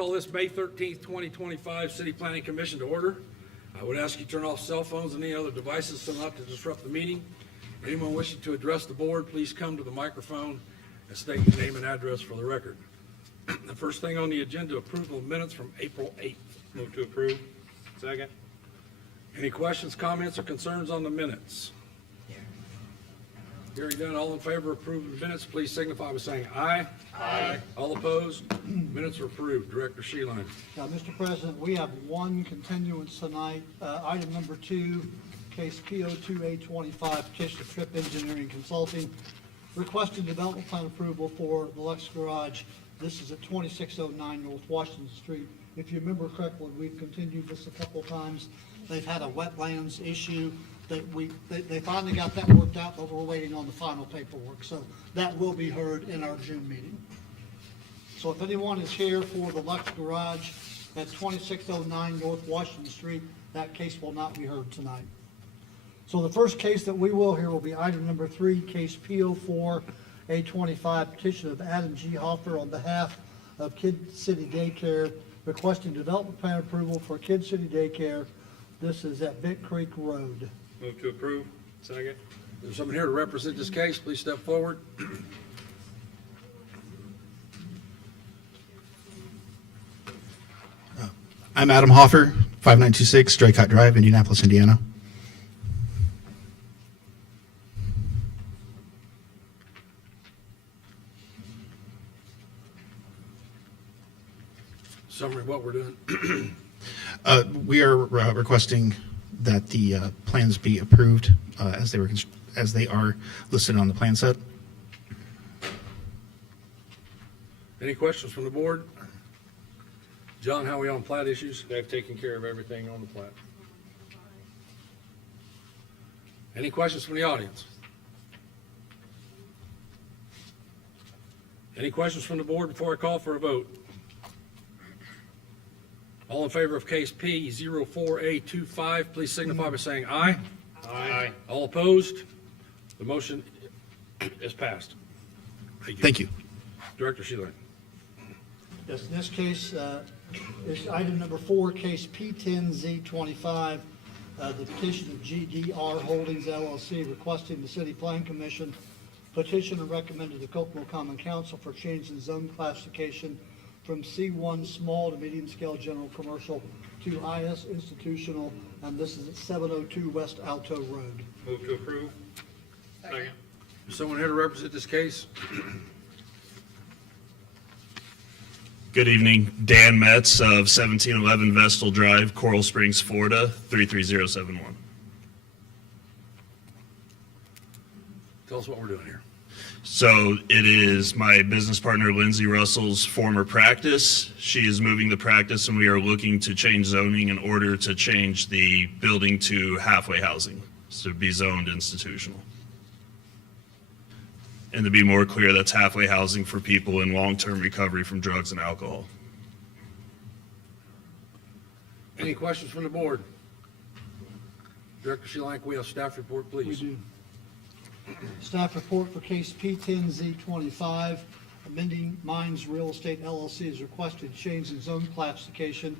call this May 13th, 2025 City Planning Commission to order. I would ask you to turn off cell phones and any other devices so not to disrupt the meeting. Anyone wishing to address the board, please come to the microphone and state your name and address for the record. The first thing on the agenda, approval of minutes from April 8th. Move to approve. Second. Any questions, comments, or concerns on the minutes? Hearing none, all in favor of approving the minutes, please signify by saying aye. Aye. All opposed? Minutes are approved. Director Sheeline. Mr. President, we have one continuance tonight. Item number 2, case P02A25, petition of Trip Engineering Consulting, requesting development plan approval for the Lux Garage. This is at 2609 North Washington Street. If you remember correctly, we've continued this a couple of times. They've had a wetlands issue. They finally got that worked out, but we're waiting on the final paperwork. So that will be heard in our June meeting. So if anyone is here for the Lux Garage at 2609 North Washington Street, that case will not be heard tonight. So the first case that we will hear will be item number 3, case P04A25, petition of Adam G. Hoffer on behalf of Kid City Daycare, requesting development plan approval for Kid City Daycare. This is at Bent Creek Road. Move to approve. Second. There's someone here to represent this case. Please step forward. I'm Adam Hoffer, 5926 Draycott Drive, Indianapolis, Indiana. Summary of what we're doing. We are requesting that the plans be approved as they are listed on the plan set. Any questions from the board? John, how are we on plat issues? They've taken care of everything on the plat. Any questions from the audience? Any questions from the board before I call for a vote? All in favor of case P04A25, please signify by saying aye. Aye. All opposed? The motion is passed. Thank you. Director Sheeline. Yes, in this case, is item number 4, case P10Z25, the petition of GDR Holdings LLC requesting the City Plan Commission petition and recommend to the Kokomo Common Council for change in zone classification from C1 small to medium scale general commercial to IS institutional, and this is at 702 West Alto Road. Move to approve. Second. Is someone here to represent this case? Good evening, Dan Metz of 1711 Vestal Drive, Coral Springs, Florida, 33071. Tell us what we're doing here. So it is my business partner Lindsay Russell's former practice. She is moving the practice and we are looking to change zoning in order to change the building to halfway housing, so be zoned institutional. And to be more clear, that's halfway housing for people in long-term recovery from drugs and alcohol. Any questions from the board? Director Sheeline, we have staff report, please. We do. Staff report for case P10Z25, amending Mines Real Estate LLC is requested change in zone classification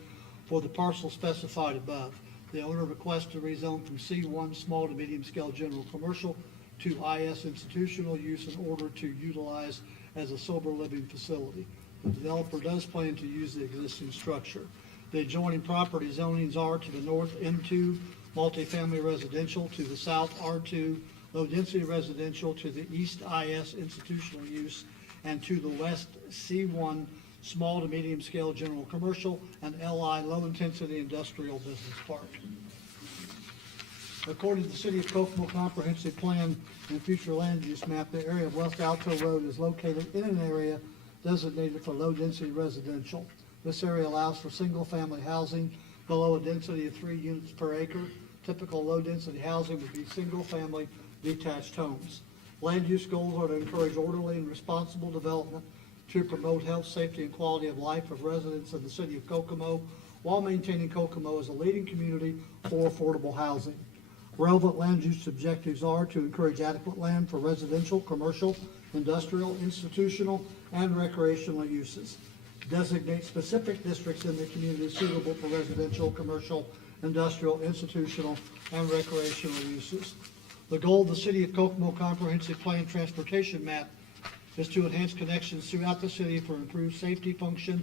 for the parcel specified above. The owner requests to rezone from C1 small to medium scale general commercial to IS institutional use in order to utilize as a sober living facility. The developer does plan to use the existing structure. The adjoining property zonings are to the north M2 multifamily residential, to the south R2 low density residential, to the east IS institutional use, and to the west C1 small to medium scale general commercial and LI low intensity industrial business park. According to the City of Kokomo Comprehensive Plan and Future Land Use Map, the area of West Alto Road is located in an area designated for low-density residential. This area allows for single-family housing below a density of 3 units per acre. Typical low-density housing would be single-family detached homes. Land use goals are to encourage orderly and responsible development to promote health, safety, and quality of life of residents of the City of Kokomo while maintaining Kokomo as a leading community for affordable housing. Relevant land use objectives are to encourage adequate land for residential, commercial, industrial, institutional, and recreational uses. designate specific districts in the community suitable for residential, commercial, industrial, institutional, and recreational uses. The goal of the City of Kokomo Comprehensive Plan Transportation Map is to enhance connections throughout the city for improved safety, function,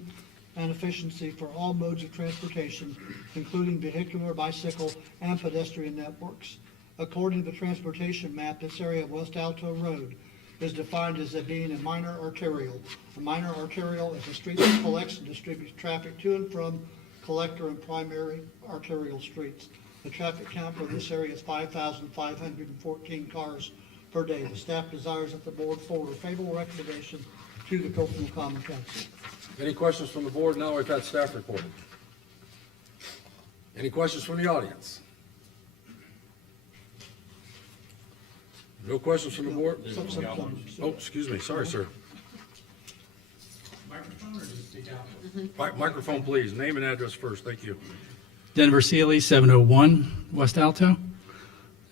and efficiency for all modes of transportation, including vehicular, bicycle, and pedestrian networks. According to the transportation map, this area of West Alto Road is defined as being a minor arterial. A minor arterial is a street that collects and distributes traffic to and from collector and primary arterial streets. The traffic count for this area is 5,514 cars per day. The staff desires that the board forward a favorable recommendation to the Kokomo Common Council. Any questions from the board? Now we've had staff report. Any questions from the audience? No questions from the board? Oh, excuse me, sorry, sir. Microphone, please. Name and address first, thank you. Denver Sealy, 701 West Alto.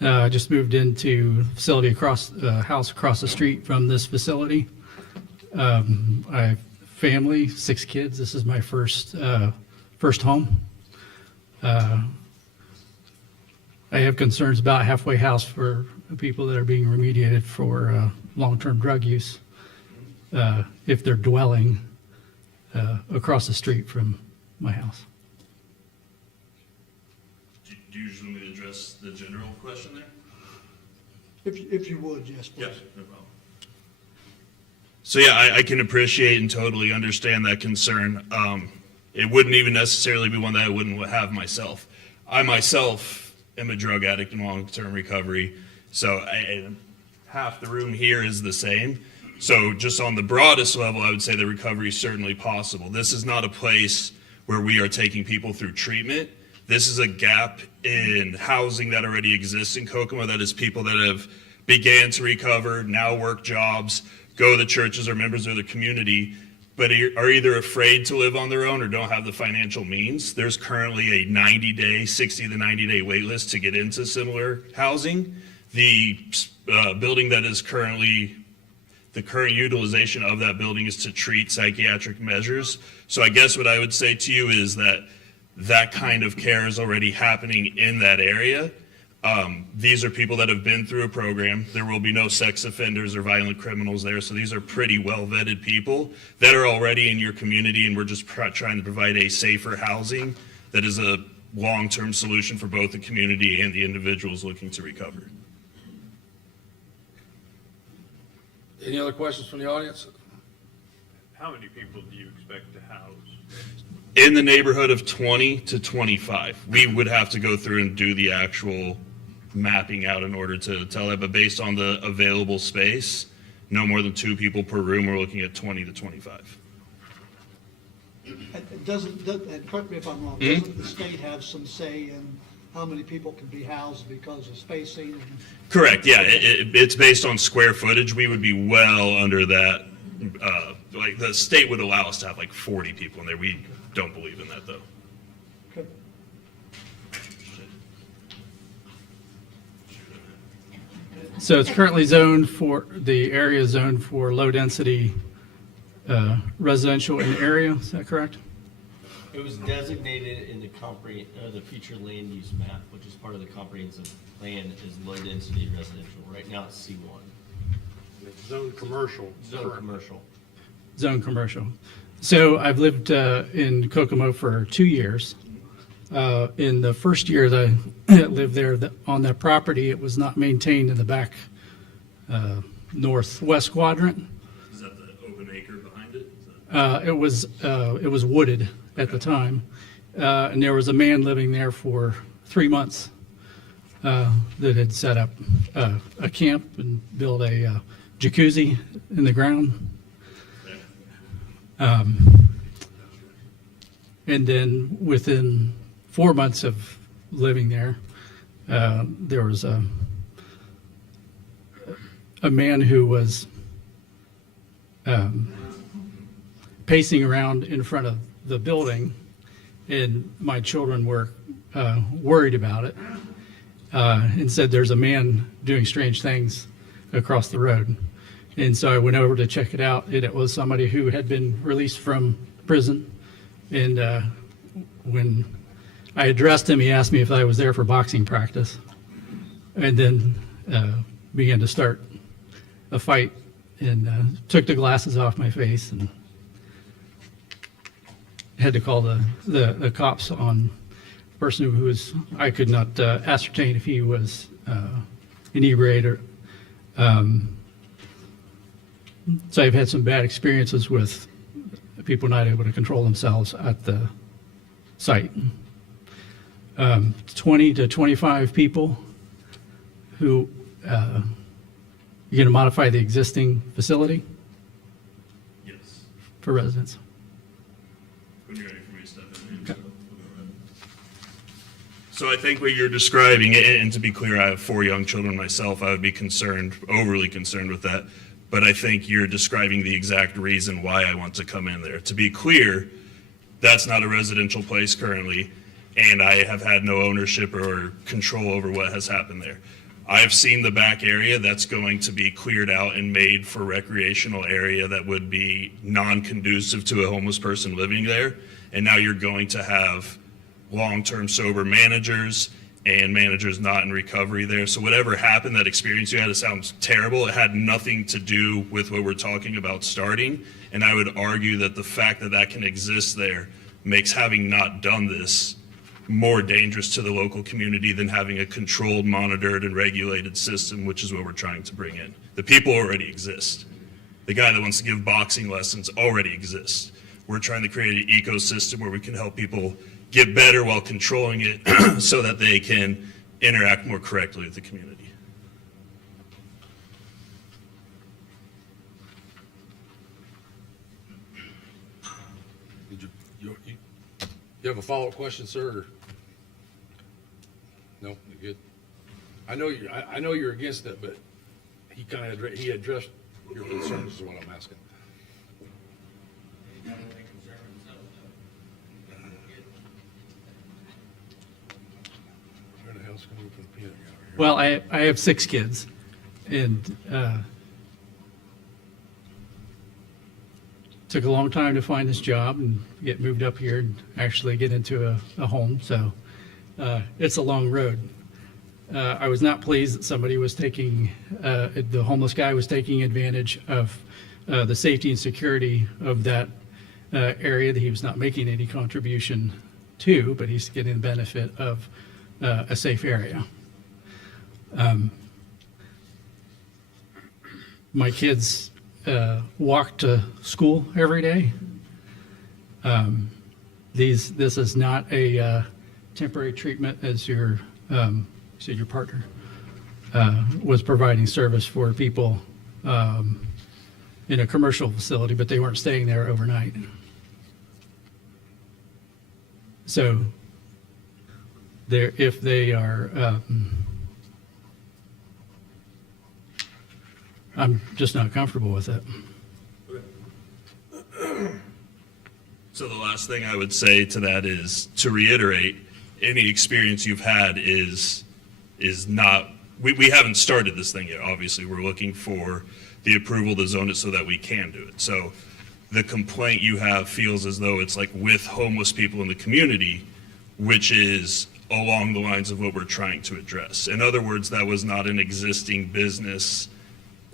I just moved into the facility across, house across the street from this facility. I have family, 6 kids. This is my first home. I have concerns about halfway house for people that are being remediated for long-term drug use if they're dwelling across the street from my house. Do you usually want me to address the general question there? If you would, yes, please. No problem. So yeah, I can appreciate and totally understand that concern. It wouldn't even necessarily be one that I wouldn't have myself. I myself am a drug addict in long-term recovery, so half the room here is the same. So just on the broadest level, I would say the recovery is certainly possible. This is not a place where we are taking people through treatment. This is a gap in housing that already exists in Kokomo. That is people that have began to recover, now work jobs, go to churches, or members of the community, but are either afraid to live on their own or don't have the financial means. There's currently a 90-day, 60 to 90-day wait list to get into similar housing. The building that is currently, the current utilization of that building is to treat psychiatric measures. So I guess what I would say to you is that that kind of care is already happening in that area. These are people that have been through a program. There will be no sex offenders or violent criminals there. So these are pretty well vetted people that are already in your community, and we're just trying to provide a safer housing that is a long-term solution for both the community and the individuals looking to recover. Any other questions from the audience? How many people do you expect to house? In the neighborhood of 20 to 25. We would have to go through and do the actual mapping out in order to tell that, but based on the available space, no more than 2 people per room, we're looking at 20 to 25. And correct me if I'm wrong, doesn't the state have some say in how many people can be housed because of spacing? And Correct, yeah, it's based on square footage. We would be well under that. Like the state would allow us to have like 40 people in there. We don't believe in that though. Okay. So it's currently zoned for, the area is zoned for low-density residential in the area, is that correct? It was designated in the future land use map, which is part of the comprehensive plan, as low density residential. Right now it's C1, It's zone commercial. zone commercial. Zone commercial. So I've lived in Kokomo for 2 years. In the first year that I lived there, on that property, it was not maintained in the back northwest quadrant. Is that the open acre behind it? It was wooded at the time, and there was a man living there for 3 months that had set up a camp and built a jacuzzi in the ground. And then within 4 months of living there, there was a man who was pacing around in front of the building, and my children were worried about it and said there's a man doing strange things across the road. And so I went over to check it out, and it was somebody who had been released from prison. And when I addressed him, he asked me if I was there for boxing practice, and then began to start a fight, and took the glasses off my face and had to call the cops on the person who was, I could not ascertain if he was inebriated. So I've had some bad experiences with people not able to control themselves at the site. 20 to 25 people who, you're going to modify the existing facility Yes. for residents. When you're ready for me to step in. So I think what you're describing, and to be clear, I have 4 young children myself, I would be concerned, overly concerned with that. But I think you're describing the exact reason why I want to come in there. To be clear, that's not a residential place currently, and I have had no ownership or control over what has happened there. I've seen the back area that's going to be cleared out and made for recreational area that would be non-conducive to a homeless person living there. And now you're going to have long-term sober managers and managers not in recovery there. So whatever happened, that experience you had, it sounds terrible. It had nothing to do with what we're talking about starting. And I would argue that the fact that that can exist there makes having not done this more dangerous to the local community than having a controlled, monitored, and regulated system, which is what we're trying to bring in. The people already exist. The guy that wants to give boxing lessons already exists. We're trying to create an ecosystem where we can help people get better while controlling it so that they can interact more correctly with the community. Did you have a follow-up question, sir? Or? No, you're good. I know you're against it, but he addressed your concerns is what I'm asking. Where the hell's coming from the peanut gallery here? Well, I have 6 kids, and took a long time to find this job and get moved up here and actually get into a home. So it's a long road. I was not pleased that somebody was taking, the homeless guy was taking advantage of the safety and security of that area that he was not making any contribution to, but he's getting the benefit of a safe area. My kids walk to school every day. This is not a temporary treatment, as your said your partner was providing service for people in a commercial facility, but they weren't staying there overnight. So if they are, I'm just not comfortable with it. So the last thing I would say to that is to reiterate, any experience you've had is not, we haven't started this thing yet. Obviously, we're looking for the approval to zone it so that we can do it. So the complaint you have feels as though it's like with homeless people in the community, which is along the lines of what we're trying to address. In other words, that was not an existing business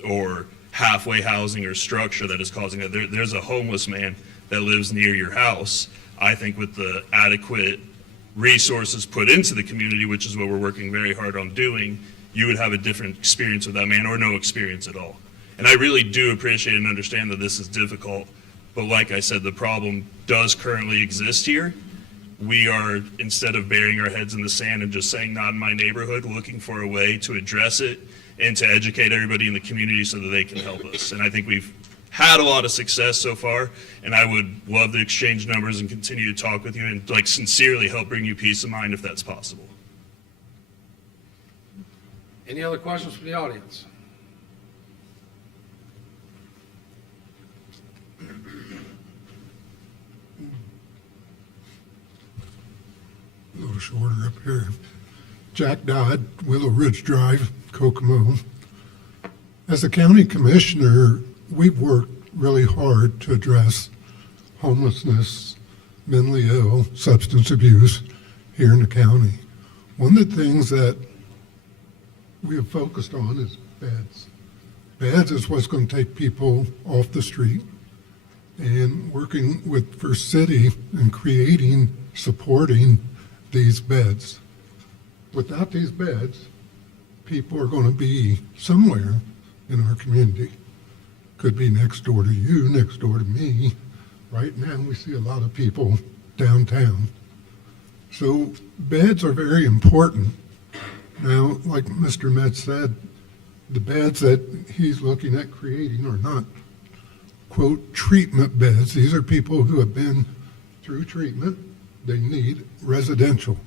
or halfway housing or structure that is causing that. There's a homeless man that lives near your house. I think with the adequate resources put into the community, which is what we're working very hard on doing, you would have a different experience with that man or no experience at all. And I really do appreciate and understand that this is difficult, but like I said, the problem does currently exist here. We are, instead of burying our heads in the sand and just saying not in my neighborhood, looking for a way to address it and to educate everybody in the community so that they can help us. And I think we've had a lot of success so far, and I would love to exchange numbers and continue to talk with you and like sincerely help bring you peace of mind if that's possible. Any other questions from the audience? A little shorter up here. Jack Dodd, Willow Ridge Drive, Kokomo. As a county commissioner, we've worked really hard to address homelessness, mentally ill, substance abuse here in the county. One of the things that we have focused on is beds. Beds is what's going to take people off the street. And working with First City and creating, supporting these beds. Without these beds, people are going to be somewhere in our community. Could be next door to you, next door to me. Right now, we see a lot of people downtown. So beds are very important. Now, like Mr. Metz said, the beds that he's looking at creating are not, quote, treatment beds. These are people who have been through treatment. They need residential.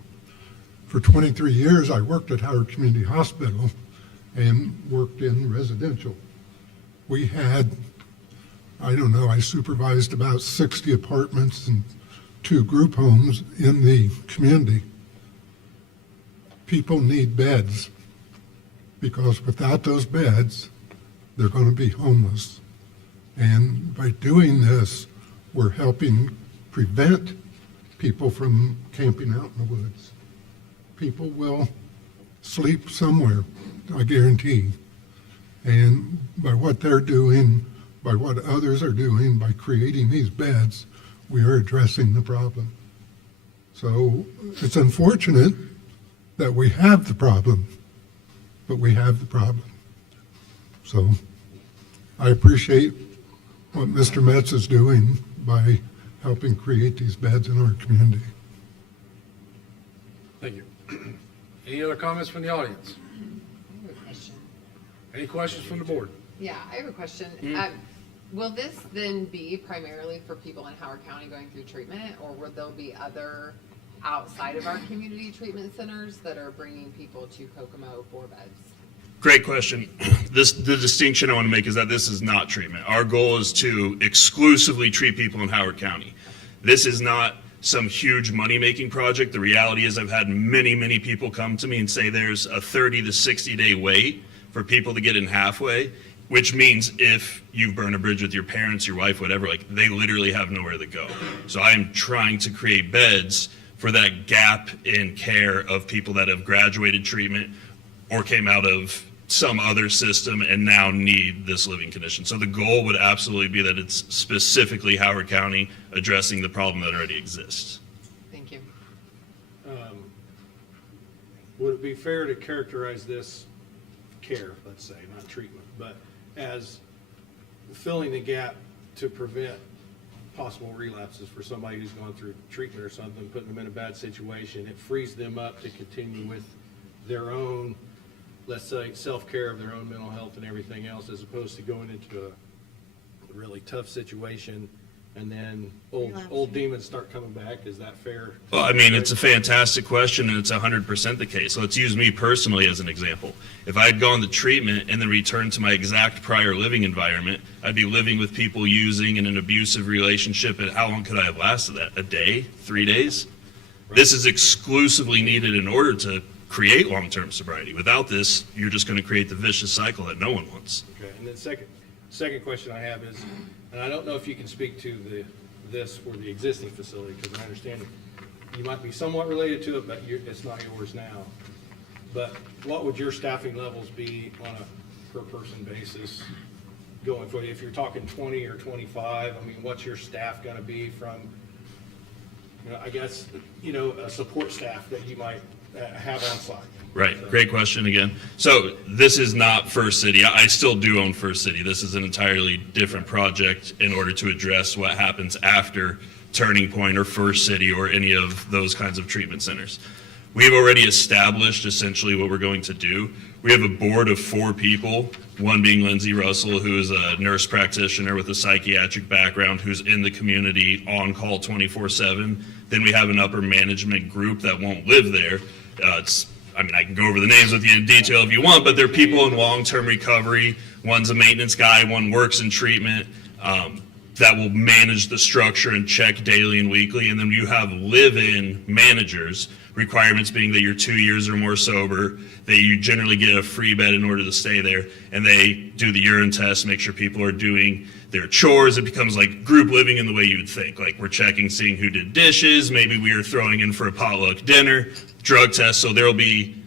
For 23 years, I worked at Howard Community Hospital and worked in residential. We had, I don't know, I supervised about 60 apartments and 2 group homes in the community. People need beds because without those beds, they're going to be homeless. And by doing this, we're helping prevent people from camping out in the woods. People will sleep somewhere, I guarantee. And by what they're doing, by what others are doing, by creating these beds, we are addressing the problem. So it's unfortunate that we have the problem, but we have the problem. So I appreciate what Mr. Metz is doing by helping create these beds in our community. Thank you. Any other comments from the audience? I have a question. Any questions from the board? Yeah, I have a question. Will this then be primarily for people in Howard County going through treatment, or will there be other outside of our community treatment centers that are bringing people to Kokomo for beds? Great question. The distinction I want to make is that this is not treatment. Our goal is to exclusively treat people in Howard County. This is not some huge money-making project. The reality is I've had many, many people come to me and say there's a 30 to 60-day wait for people to get in halfway, which means if you've burned a bridge with your parents, your wife, whatever, like they literally have nowhere to go. So I'm trying to create beds for that gap in care of people that have graduated treatment or came out of some other system and now need this living condition. So the goal would absolutely be that it's specifically Howard County addressing the problem that already exists. Thank you. Would it be fair to characterize this care, let's say, not treatment, but as filling the gap to prevent possible relapses for somebody who's gone through treatment or something, putting them in a bad situation? It frees them up to continue with their own, let's say, self-care of their own mental health and everything else, as opposed to going into a really tough situation and then old demons start coming back. Is that fair? Well, I mean, it's a fantastic question, and it's 100% the case. Let's use me personally as an example. If I had gone to treatment and then returned to my exact prior living environment, I'd be living with people using in an abusive relationship. And how long could I have lasted that? A day? 3 days? Right. This is exclusively needed in order to create long-term sobriety. Without this, you're just going to create the vicious cycle that no one wants. Okay, and then second question I have is, and I don't know if you can speak to this for the existing facility, because I understand you might be somewhat related to it, but it's not yours now. But what would your staffing levels be on a per-person basis going forward? If you're talking 20 or 25, I mean, what's your staff going to be from, I guess, a support staff that you might have on site? Right. Great question again. So this is not First City. I still do own First City. This is an entirely different project in order to address what happens after Turning Point or First City or any of those kinds of treatment centers. We've already established essentially what we're going to do. We have a board of 4 people, one being Lindsay Russell, who is a nurse practitioner with a psychiatric background who's in the community on call 24/7. Then we have an upper management group that won't live there. I can go over the names with you in detail if you want, but they're people in long-term recovery. One's a maintenance guy, one works in treatment. that will manage the structure and check daily and weekly. And then you have live-in managers, requirements being that you're 2 years or more sober, that you generally get a free bed in order to stay there, and they do the urine test, make sure people are doing their chores. It becomes like group living in the way you would think. Like we're checking, seeing who did dishes, maybe we are throwing in for a potluck dinner, drug test. So there'll be,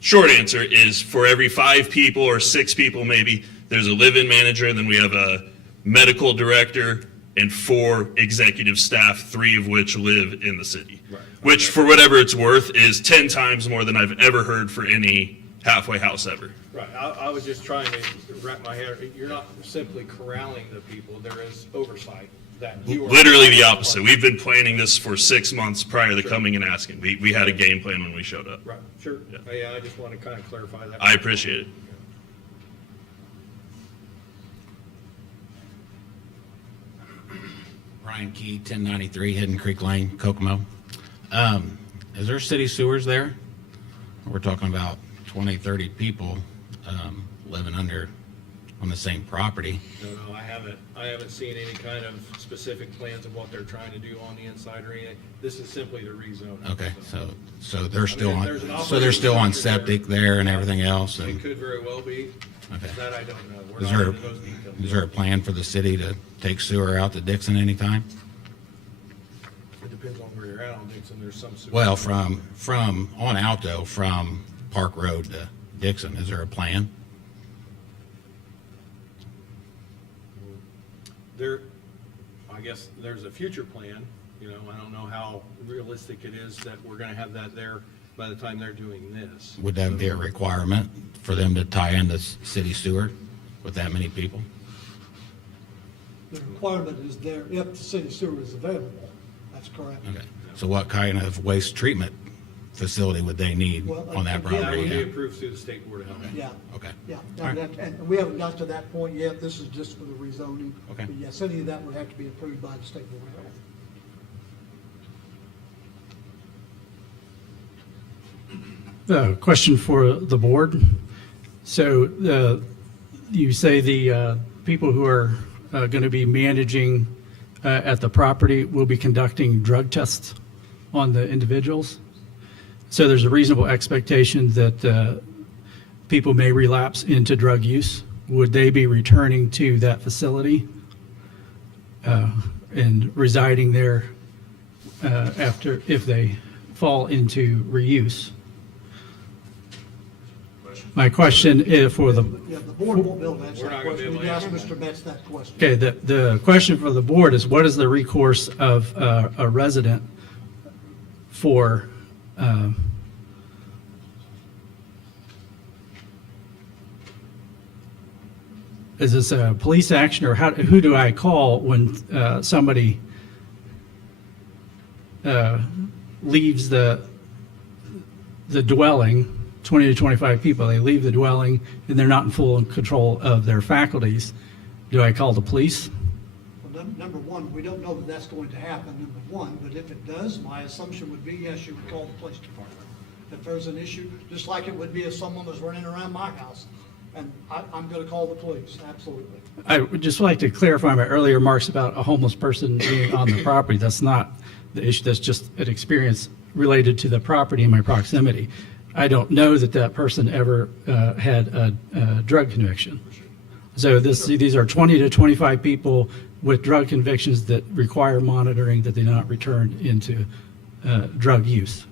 short answer is for every 5 people or 6 people maybe, there's a live-in manager, and then we have a medical director and 4 executive staff, 3 of which live in the city. Right. Which, for whatever it's worth, is 10 times more than I've ever heard for any halfway house ever. Right, I was just trying to wrap my head, you're not simply corralling the people, there is oversight that you are. Literally the opposite. We've been planning this for 6 months prior to coming and asking. We had a game plan when we showed up. Right, sure, yeah, I just want to kind of clarify that. I appreciate it. Ryan Key, 1093 Hidden Creek Lane, Kokomo. Is there city sewers there? We're talking about 20, 30 people living on the same property. No, I haven't seen any kind of specific plans of what they're trying to do on the inside or anything. This is simply the rezone. Okay, so they're still if there's an on, so they're still on operating structure septic there and everything else? It And could very well be, Okay. that I don't know, we're is not there, into those details. is there a plan for the city to take sewer out to Dixon anytime? It depends on where you're at on Dixon, there's some. Well, from on Alto, from Park Road to Dixon, is there a plan? There, I guess there's a future plan, you know, I don't know how realistic it is that we're gonna have that there by the time they're doing this. Would that be a requirement for them to tie into city sewer with that many people? The requirement is there if the city sewer is available. That's correct. Okay, so what kind of waste treatment facility would they need Well, on that again, That property? would be Yeah. approved through the state board of health. Yeah, Okay. yeah. All right. And we haven't got to that point yet. This is just for the rezoning. Okay. But yes, any of that would have to be approved by the state board of health. Question for the board. So you say the people who are going to be managing at the property will be conducting drug tests on the individuals? So there's a reasonable expectation that people may relapse into drug use. Would they be returning to that facility and residing there after, if they fall into reuse? My question is for the, Yeah, the board won't be able to answer We're that not gonna be question. able We to asked answer Mr. Metz that question. okay, the question for the board is what is the recourse of a resident for is this a police action, or who do I call when somebody leaves the dwelling, 20 to 25 people, they leave the dwelling and they're not in full control of their faculties? Do I call the police? Well, number one, we don't know that that's going to happen, number one, but if it does, my assumption would be, yes, you would call the police department. If there's an issue, just like it would be if someone was running around my house, and I'm gonna call the police, absolutely. I would just like to clarify my earlier remarks about a homeless person being on the property. That's not the issue. That's just an experience related to the property in my proximity. I don't know that that person ever had a drug conviction. So these are 20 to 25 people with drug convictions that require monitoring, that they not return into drug use.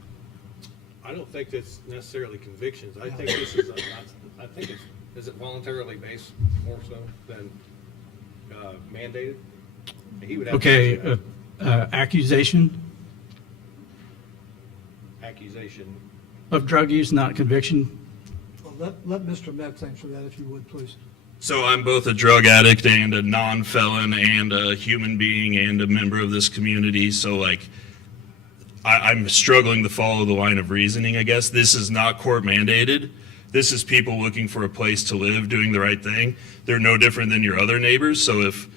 I don't think that's necessarily convictions, I think this is, I think it's, is it voluntarily based more so than mandated? He would have to Okay, answer that. accusation Accusation, of drug use, not conviction. Well, let Mr. Metz answer that if you would, please. So I'm both a drug addict and a non-felon and a human being and a member of this community. So like, I'm struggling to follow the line of reasoning, I guess. This is not court mandated. This is people looking for a place to live, doing the right thing. They're no different than your other neighbors. So if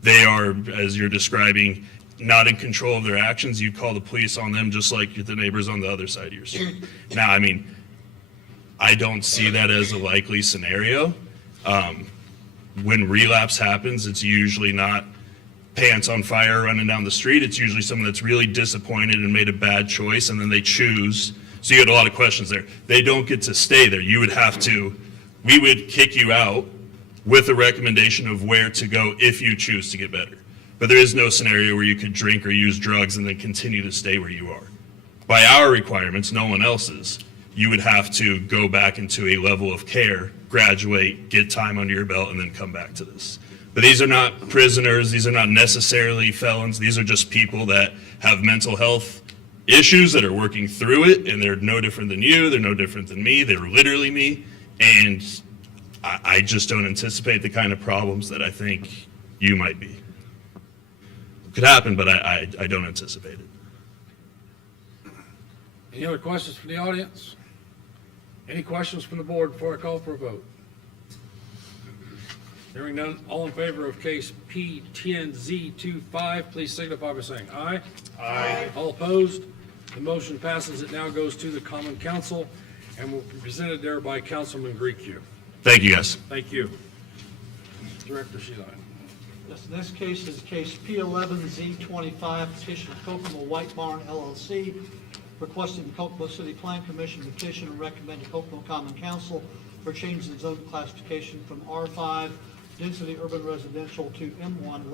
they are, as you're describing, not in control of their actions, you'd call the police on them just like the neighbors on the other side of your street. Now, I mean, I don't see that as a likely scenario. When relapse happens, it's usually not pants on fire running down the street. It's usually someone that's really disappointed and made a bad choice, and then they choose. So you had a lot of questions there. They don't get to stay there. You would have to, we would kick you out with a recommendation of where to go if you choose to get better. But there is no scenario where you could drink or use drugs and then continue to stay where you are. By our requirements, no one else's, you would have to go back into a level of care, graduate, get time under your belt, and then come back to this. But these are not prisoners. These are not necessarily felons. These are just people that have mental health issues that are working through it, and they're no different than you. They're no different than me. They're literally me. And I just don't anticipate the kind of problems that I think you might be. Could happen, but I don't anticipate it. Any other questions from the audience? Any questions from the board before I call for a vote? Hearing none, all in favor of case P10Z25, please signify by saying aye. Aye. All opposed? The motion passes. It now goes to the Common Council and will be presented there by Councilman Griecu. Thank you, guys. Thank you. Director Sheehan. Yes, the next case is case P11Z25, petition of Kokomo White Barn LLC, requesting the Kokomo City Plan Commission petition and recommend to Kokomo Common Council for change in zone classification from R5 density urban residential to M1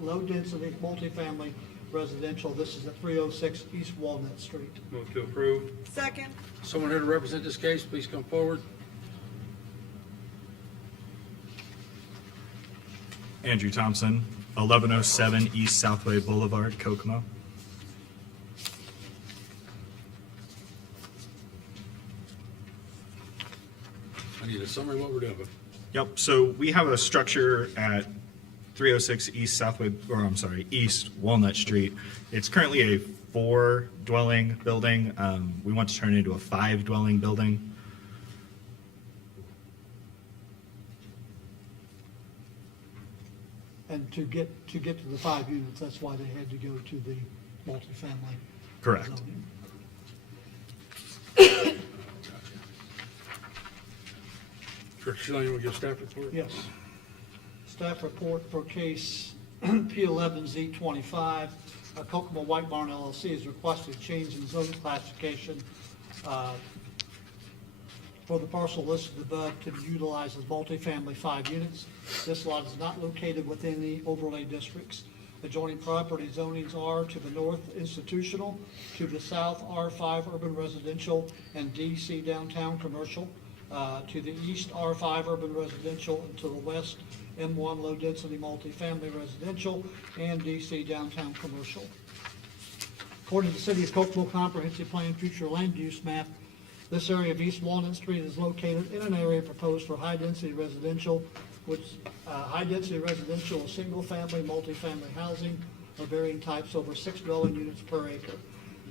low density multifamily residential. This is at 306 East Walnut Street. Move to approve. Second. Someone here to represent this case, please come forward. Andrew Thompson, 1107 East Southway Boulevard, Kokomo. I need a summary of what we're doing. Yep, so we have a structure at 306 East Walnut Street. It's currently a 4-dwelling building. We want to turn it into a 5-dwelling building. And to get to the 5 units, that's why they had to go to the multifamily. Correct. zoning. Director Sheehan, you want to give staff report? Yes. Staff report for case P11Z25, Kokomo White Barn LLC has requested change in zone classification for the parcel listed above to be utilized as multifamily 5 units. This lot is not located within the overlay districts. Adjoining property zonings are to the north institutional, to the south R5 urban residential and DC downtown commercial, to the east R5 urban residential, and to the west M1 low density multifamily residential and DC downtown commercial. According to the City of Kokomo Comprehensive Plan Future Land Use Map, this area of East Walnut Street is located in an area proposed for high-density residential, which high-density residential is single-family, multifamily housing of varying types over 6 dwelling units per acre.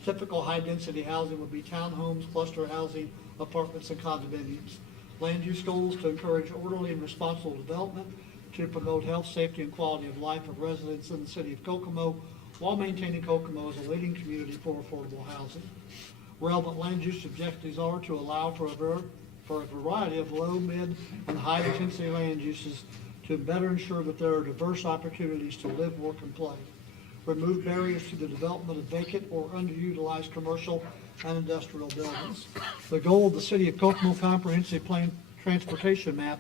Typical high-density housing would be townhomes, cluster housing, apartments, and condominiums. Land use goals to encourage orderly and responsible development, to promote health, safety, and quality of life of residents in the City of Kokomo, while maintaining Kokomo as a leading community for affordable housing. Relevant land use objectives are to allow for a variety of low, mid, and high-intensity land uses to better ensure that there are diverse opportunities to live, work, and play. Remove barriers to the development of vacant or underutilized commercial and industrial buildings. The goal of the City of Kokomo Comprehensive Plan Transportation Map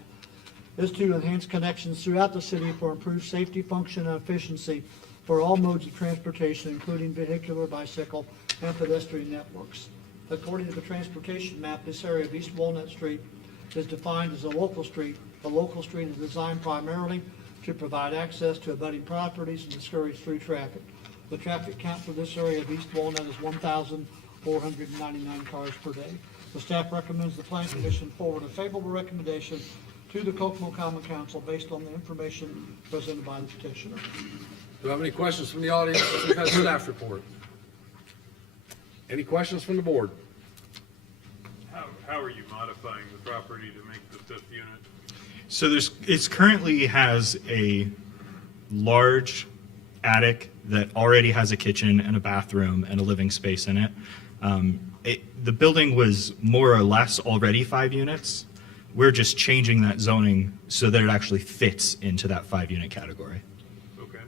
is to enhance connections throughout the city for improved safety, function, and efficiency for all modes of transportation, including vehicular, bicycle, and pedestrian networks. According to the transportation map, this area of East Walnut Street is defined as a local street. The local street is designed primarily to provide access to abutting properties and discourage through traffic. The traffic count for this area of East Walnut is 1,499 cars per day. The staff recommends the Plan Commission forward a favorable recommendation to the Kokomo Common Council based on the information presented by the petitioner. Do I have any questions from the audience? We've had a staff report. Any questions from the board? How are you modifying the property to make the 5th unit? So it currently has a large attic that already has a kitchen and a bathroom and a living space in it. The building was more or less already 5 units. We're just changing that zoning so that it actually fits into that 5-unit category. Okay.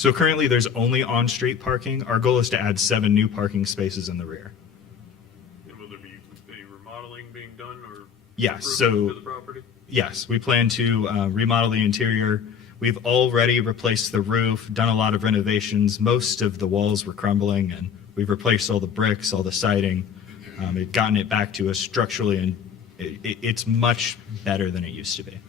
So currently, there's only on-street parking. Our goal is to add 7 new parking spaces in the rear. And will there be any remodeling being done or? Yes, improvements so- To the property? Yes, we plan to remodel the interior. We've already replaced the roof, done a lot of renovations. Most of the walls were crumbling, and we've replaced all the bricks, all the siding. We've gotten it back to a structurally, and it's much better than it used to be.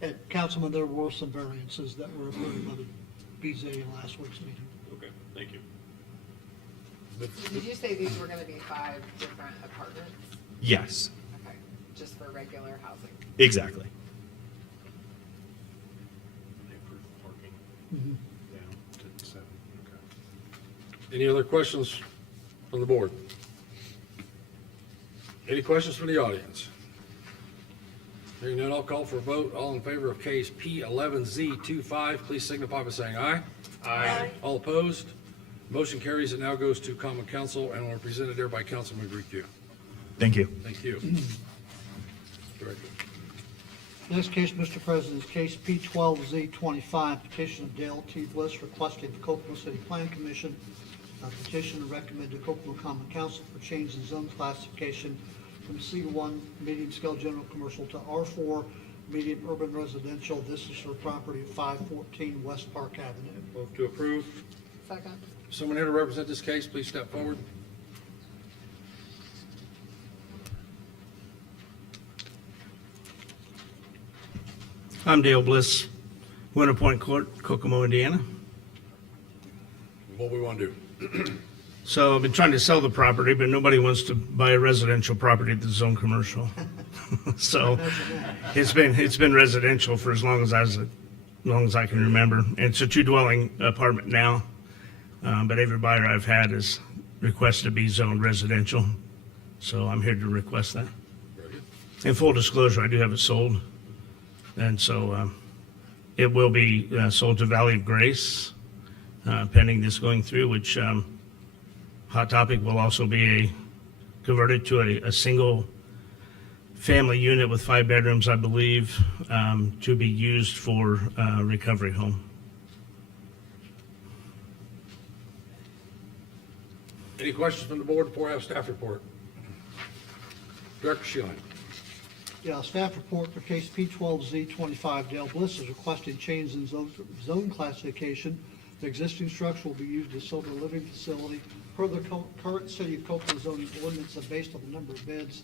And Councilman, there were some variances that were approved by the BZA in last week's meeting. Okay, thank you. Did you say these were gonna be 5 different apartments? Yes, Okay, just for regular housing? exactly. They approved parking down to 7, okay. Any other questions from the board? Any questions from the audience? Hearing none, I'll call for a vote. All in favor of case P11Z25, please signify by saying aye. Aye. All opposed? Motion carries. It now goes to common council and will be presented here by Councilman Grieco. Thank you. Thank you. Director. Next case, Mr. President, is case P12Z25, petition of Dale T. Bliss requesting the Kokomo City Plan Commission petition to recommend to Kokomo Common Council for change in zone classification from C1 medium scale general commercial to R4 medium urban residential. This is for property at 514 West Park Avenue. Move to approve. Second. Someone here to represent this case, please step forward. I'm Dale Bliss, Winter Point Court, Kokomo, Indiana. What we want to do. So I've been trying to sell the property, but nobody wants to buy a residential property that's zone commercial. So it's been residential for as long as I can remember. It's a 2-dwelling apartment now, but every buyer I've had has requested to be zoned residential. So I'm here to request that. In full disclosure, I do have it sold. And so it will be sold to Valley of Grace, pending this going through, which Hot Topic will also be converted to a single family unit with 5 bedrooms, I believe, to be used for recovery home. Any questions from the board before I have staff report? Director Schilling. Yeah, staff report for case P12Z25, Dale Bliss is requesting change in zone classification. The existing structure will be used as sober living facility per the current city of Kokomo zoning ordinance, and based on the number of beds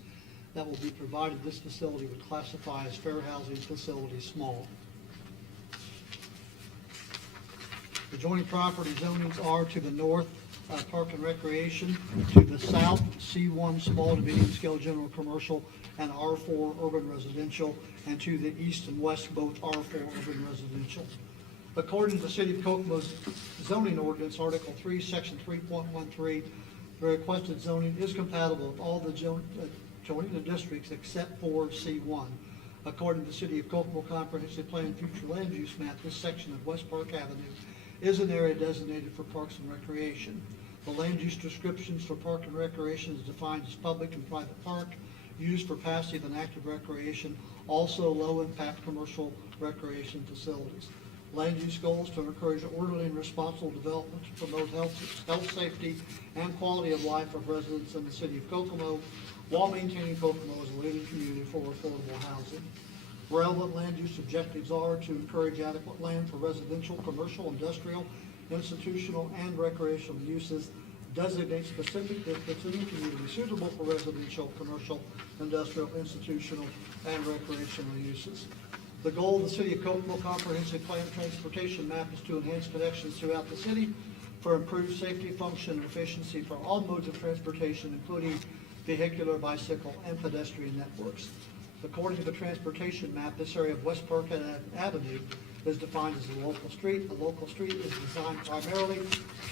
that will be provided, this facility would classify as fair housing facility small. Adjoining property zonings are to the north, Park and Recreation, to the south, C1 small to medium scale general commercial and R4 urban residential, and to the east and west, both R4 urban residential. According to the City of Kokomo's zoning ordinance, Article 3, Section 3.13, the requested zoning is compatible with all the joining districts except for C1. According to the City of Kokomo Comprehensive Plan Future Land Use Map, this section of West Park Avenue is an area designated for parks and recreation. The land use descriptions for park and recreation is defined as public and private park, used for passive and active recreation, also low-impact commercial recreation facilities. Land use goals to encourage orderly and responsible development to promote health, safety, and quality of life of residents in the City of Kokomo, while maintaining Kokomo as a leading community for affordable housing. Relevant land use objectives are to encourage adequate land for residential, commercial, industrial, institutional, and recreational uses, designate specific districts in the community suitable for residential, commercial, industrial, institutional, and recreational uses. The goal of the City of Kokomo Comprehensive Plan Transportation Map is to enhance connections throughout the city for improved safety, function, and efficiency for all modes of transportation, including vehicular, bicycle, and pedestrian networks. According to the transportation map, this area of West Park Avenue is defined as a local street. The local street is designed primarily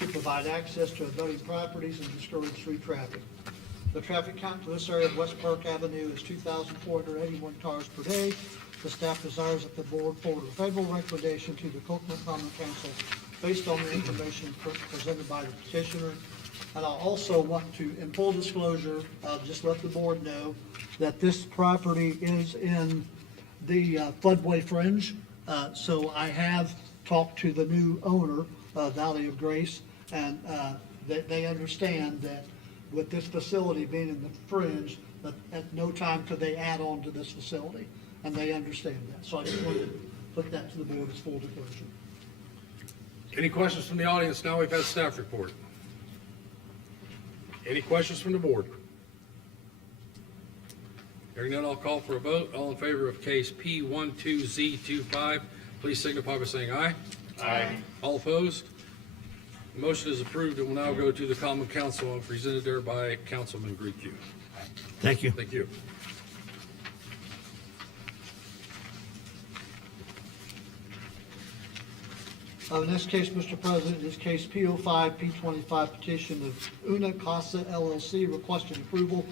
to provide access to abutting properties and discourage street traffic. The traffic count for this area of West Park Avenue is 2,481 cars per day. The staff desires that the board forward a favorable recommendation to the Kokomo Common Council based on the information presented by the petitioner. And I also want to, in full disclosure, just let the board know that this property is in the floodway fringe. So I have talked to the new owner of Valley of Grace, and they understand that with this facility being in the fringe, that at no time could they add on to this facility, and they understand that. So I just wanted to put that to the board as full disclosure. Any questions from the audience? Now we've had staff report. Any questions from the board? Hearing none, I'll call for a vote. All in favor of case P12Z25, please signify by saying aye. Aye. All opposed? The motion is approved and will now go to the common council and presented there by Councilman Griecu. Thank you. Thank you. In this case, Mr. President, is case P05, P25 petition of Una Casa LLC requesting approval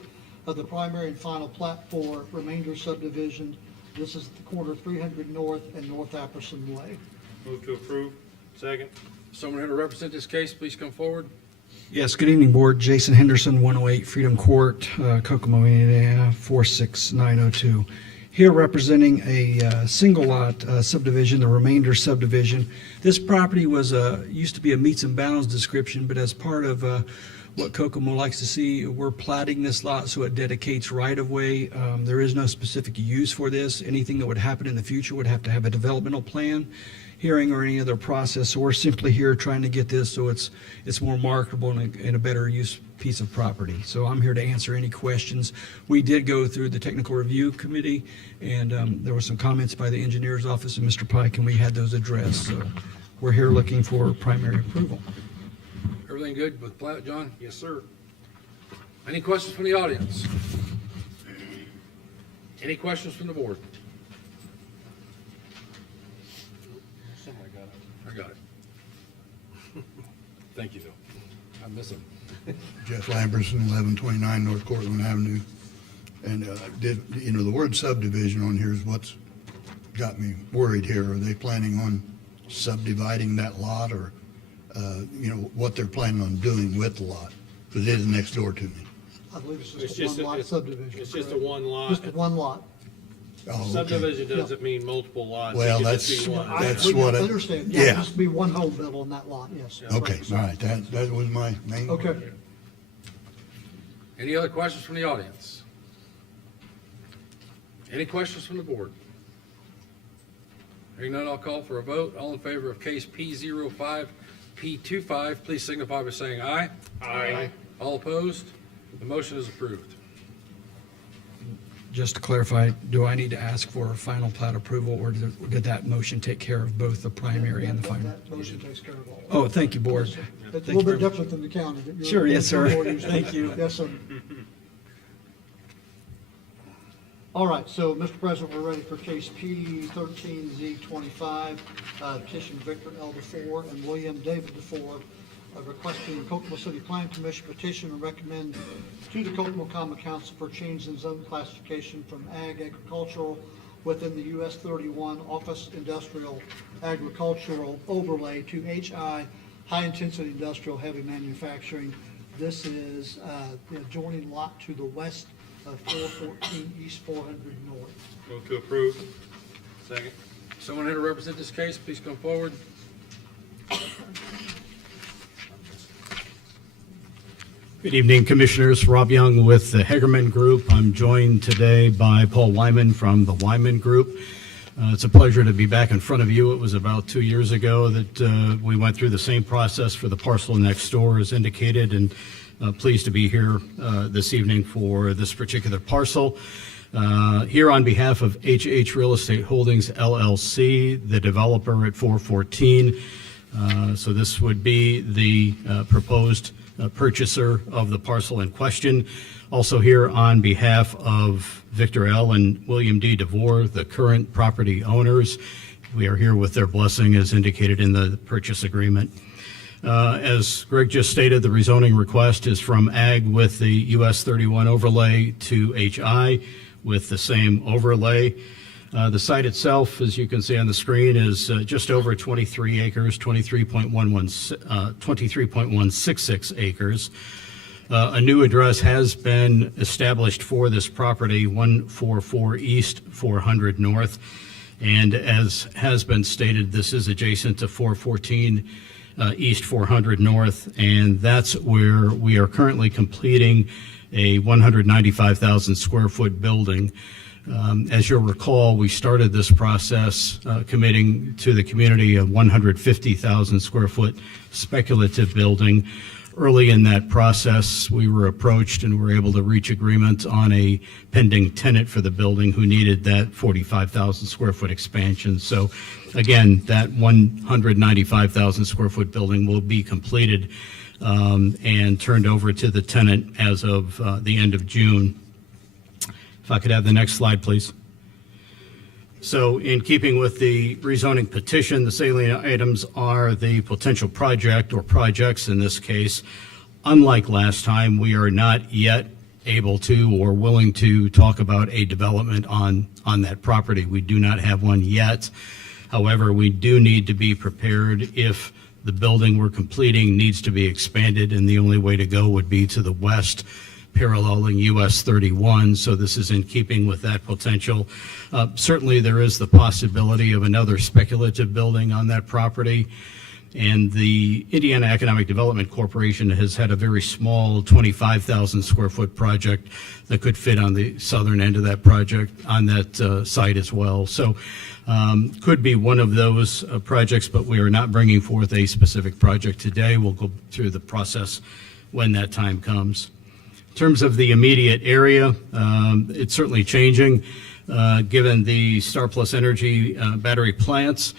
of the primary and final plat for remainder subdivision. This is the corner of 300 North and North Apperson Way. Move to approve. Second. Someone here to represent this case, please come forward. Yes, good evening, Board. Jason Henderson, 108 Freedom Court, Kokomo, Indiana, 46902. Here representing a single lot subdivision, the remainder subdivision. This property was used to be a meets and bounds description, but as part of what Kokomo likes to see, we're platting this lot so it dedicates right-of-way. There is no specific use for this. Anything that would happen in the future would have to have a developmental plan, hearing, or any other process. So we're simply here trying to get this so it's more marketable and a better use piece of property. So I'm here to answer any questions. We did go through the technical review committee, and there were some comments by the engineer's office and Mr. Pike, and we had those addressed. So we're here looking for primary approval. Everything good with plat, John? Yes, sir. Any questions from the audience? Any questions from the board? Somebody got it. I got it. Thank you, though. I miss him. Jeff Lamberson, 1129 North Cortland Avenue. And the word subdivision on here is what's got me worried here. Are they planning on subdividing that lot, or, what they're planning on doing with the lot? Because it is next door to me. I believe it's It's just a just one-lot subdivision. It's just a correct? one lot. Just a one lot. Oh, okay. Subdivision doesn't mean multiple lots. It Well, can just that's- be one. that's We what I- understand. yeah. Just be one home built on that lot, yes. Okay, all right, that was my main. Okay. Any other questions from the audience? Any questions from the board? Hearing none, I'll call for a vote. All in favor of case P05, P25, please signify by saying aye. Aye. All opposed? The motion is approved. Just to clarify, do I need to ask for final plat approval, or did that motion take care of both the primary and the final? That motion takes care of all. Oh, thank you, Board. It's a Thank little you bit very much. different than the county. that you're- Sure, yes, sir. you're used to. Thank you. Yes, sir. All right, so, Mr. President, we're ready for case P13Z25, petition Victor L. DeFore and William David DeFore, requesting the Kokomo City Plan Commission petition and recommend to the Kokomo Common Council for change in zone classification from ag agricultural within the US 31 office industrial agricultural overlay to HI high intensity industrial heavy manufacturing. This is the adjoining lot to the west of 414 East 400 North. Move to approve. Second. Someone here to represent this case, please come forward. Good evening, Commissioners. Rob Young with the Hegerman Group. I'm joined today by Paul Wyman from the Wyman Group. It's a pleasure to be back in front of you. It was about 2 years ago that we went through the same process for the parcel next door as indicated, and pleased to be here this evening for this particular parcel. Here on behalf of HH Real Estate Holdings LLC, the developer at 414. So this would be the proposed purchaser of the parcel in question. Also here on behalf of Victor L. and William D. DeVore, the current property owners. We are here with their blessing as indicated in the purchase agreement. As Greg just stated, the rezoning request is from Ag with the US 31 overlay to HI with the same overlay. The site itself, as you can see on the screen, is just over 23 acres, 23.166 acres. A new address has been established for this property, 144 East 400 North. And as has been stated, this is adjacent to 414 East 400 North, and that's where we are currently completing a 195,000 square foot building. As you'll recall, we started this process committing to the community a 150,000 square foot speculative building. Early in that process, we were approached and were able to reach agreement on a pending tenant for the building who needed that 45,000 square foot expansion. So again, that 195,000 square foot building will be completed and turned over to the tenant as of the end of June. If I could have the next slide, please. So in keeping with the rezoning petition, the salient items are the potential project or projects in this case. Unlike last time, we are not yet able to or willing to talk about a development on that property. We do not have one yet. However, we do need to be prepared if the building we're completing needs to be expanded, and the only way to go would be to the west, paralleling US 31, so this is in keeping with that potential. Certainly there is the possibility of another speculative building on that property, and the Indiana Economic Development Corporation has had a very small 25,000 square foot project that could fit on the southern end of that project on that site as well. So could be one of those projects, but we are not bringing forth a specific project today. We'll go through the process when that time comes. In terms of the immediate area, it's certainly changing given the Star Plus Energy battery plants.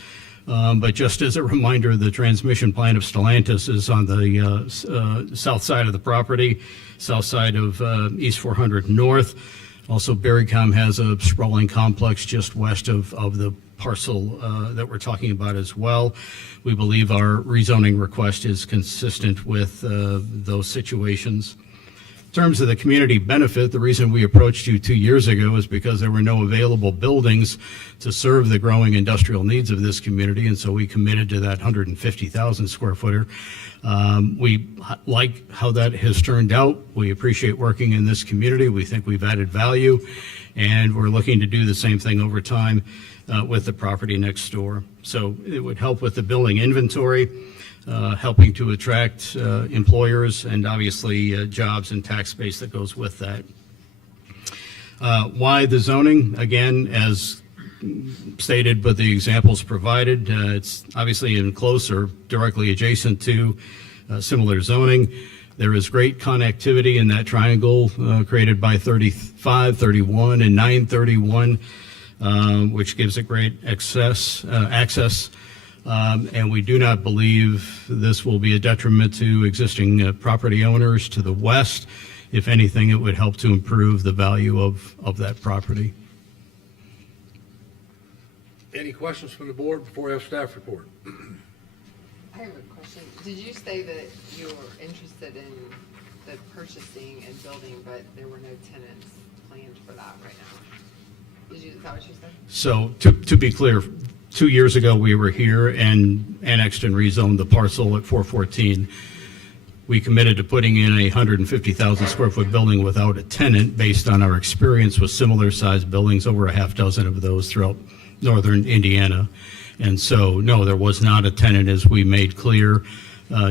But just as a reminder, the transmission plant of Stellantis is on the south side of the property, south side of East 400 North. Also, Berrycom has a sprawling complex just west of the parcel that we're talking about as well. We believe our rezoning request is consistent with those situations. In terms of the community benefit, the reason we approached you 2 years ago is because there were no available buildings to serve the growing industrial needs of this community, and so we committed to that 150,000 square footer. We like how that has turned out. We appreciate working in this community. We think we've added value, and we're looking to do the same thing over time with the property next door. So it would help with the building inventory, helping to attract employers and obviously jobs and tax base that goes with that. Why the zoning? Again, as stated, but the examples provided, it's obviously in close or directly adjacent to similar zoning. There is great connectivity in that triangle created by 35, 31, and 931, which gives it great access. And we do not believe this will be a detriment to existing property owners to the west. If anything, it would help to improve the value of that property. Any questions from the board before we have staff report? I have a question. Did you say that you were interested in the purchasing and building, but there were no tenants planned for that right now? Is that what you said? So to be clear, 2 years ago, we were here and annexed and rezoned the parcel at 414. We committed to putting in a 150,000 square foot building without a tenant based on our experience with similar sized buildings, over a half dozen of those throughout northern Indiana. And so, no, there was not a tenant, as we made clear.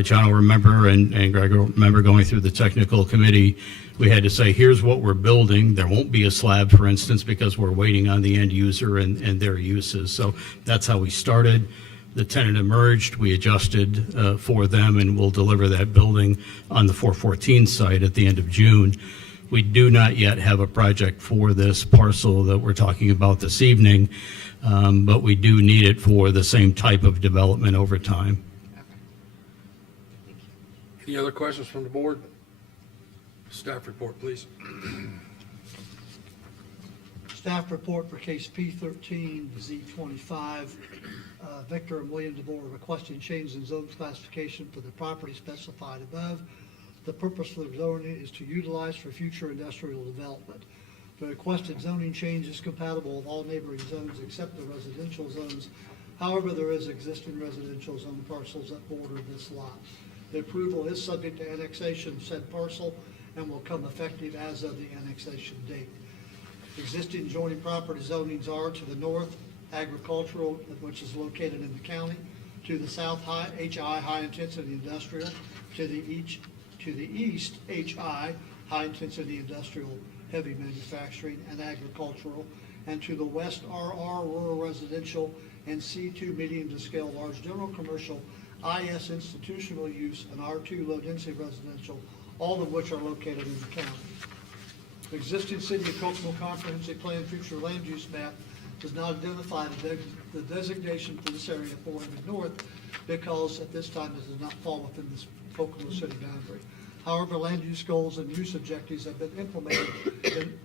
John will remember, and Greg will remember going through the technical committee. We had to say, here's what we're building. There won't be a slab, for instance, because we're waiting on the end user and their uses. So that's how we started. The tenant emerged, we adjusted for them, and we'll deliver that building on the 414 site at the end of June. We do not yet have a project for this parcel that we're talking about this evening, but we do need it for the same type of development over time. Any other questions from the board? Staff report, please. Staff report for case P13Z25. Victor and William DeVore requesting change in zone classification for the property specified above. The purpose for the zoning is to utilize for future industrial development. The requested zoning change is compatible with all neighboring zones except the residential zones. However, there is existing residential zone parcels that border this lot. The approval is subject to annexation of said parcel and will come effective as of the annexation date. Existing joining property zonings are to the north, agricultural, which is located in the county, to the south, HI, high-intensity industrial, to the east, HI, high-intensity industrial, heavy manufacturing, and agricultural, and to the west, RR, rural residential, and C2, medium to scale, large general commercial, IS, institutional use, and R2, low-density residential, all of which are located in the county. The existing City of Kokomo Comprehensive Plan future land use map does not identify the designation for this area 400 North because at this time it does not fall within this Kokomo city boundary. However, land use goals and use objectives have been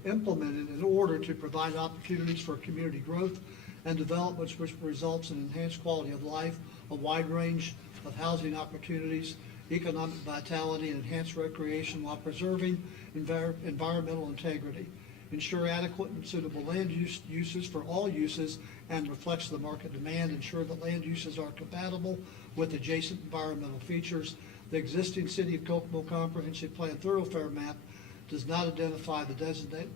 implemented in order to provide opportunities for community growth and developments which results in enhanced quality of life, a wide range of housing opportunities, economic vitality, and enhanced recreation while preserving environmental integrity. Ensure adequate and suitable land uses for all uses and reflects the market demand. Ensure that land uses are compatible with adjacent environmental features. The existing City of Kokomo Comprehensive Plan thoroughfare map does not identify the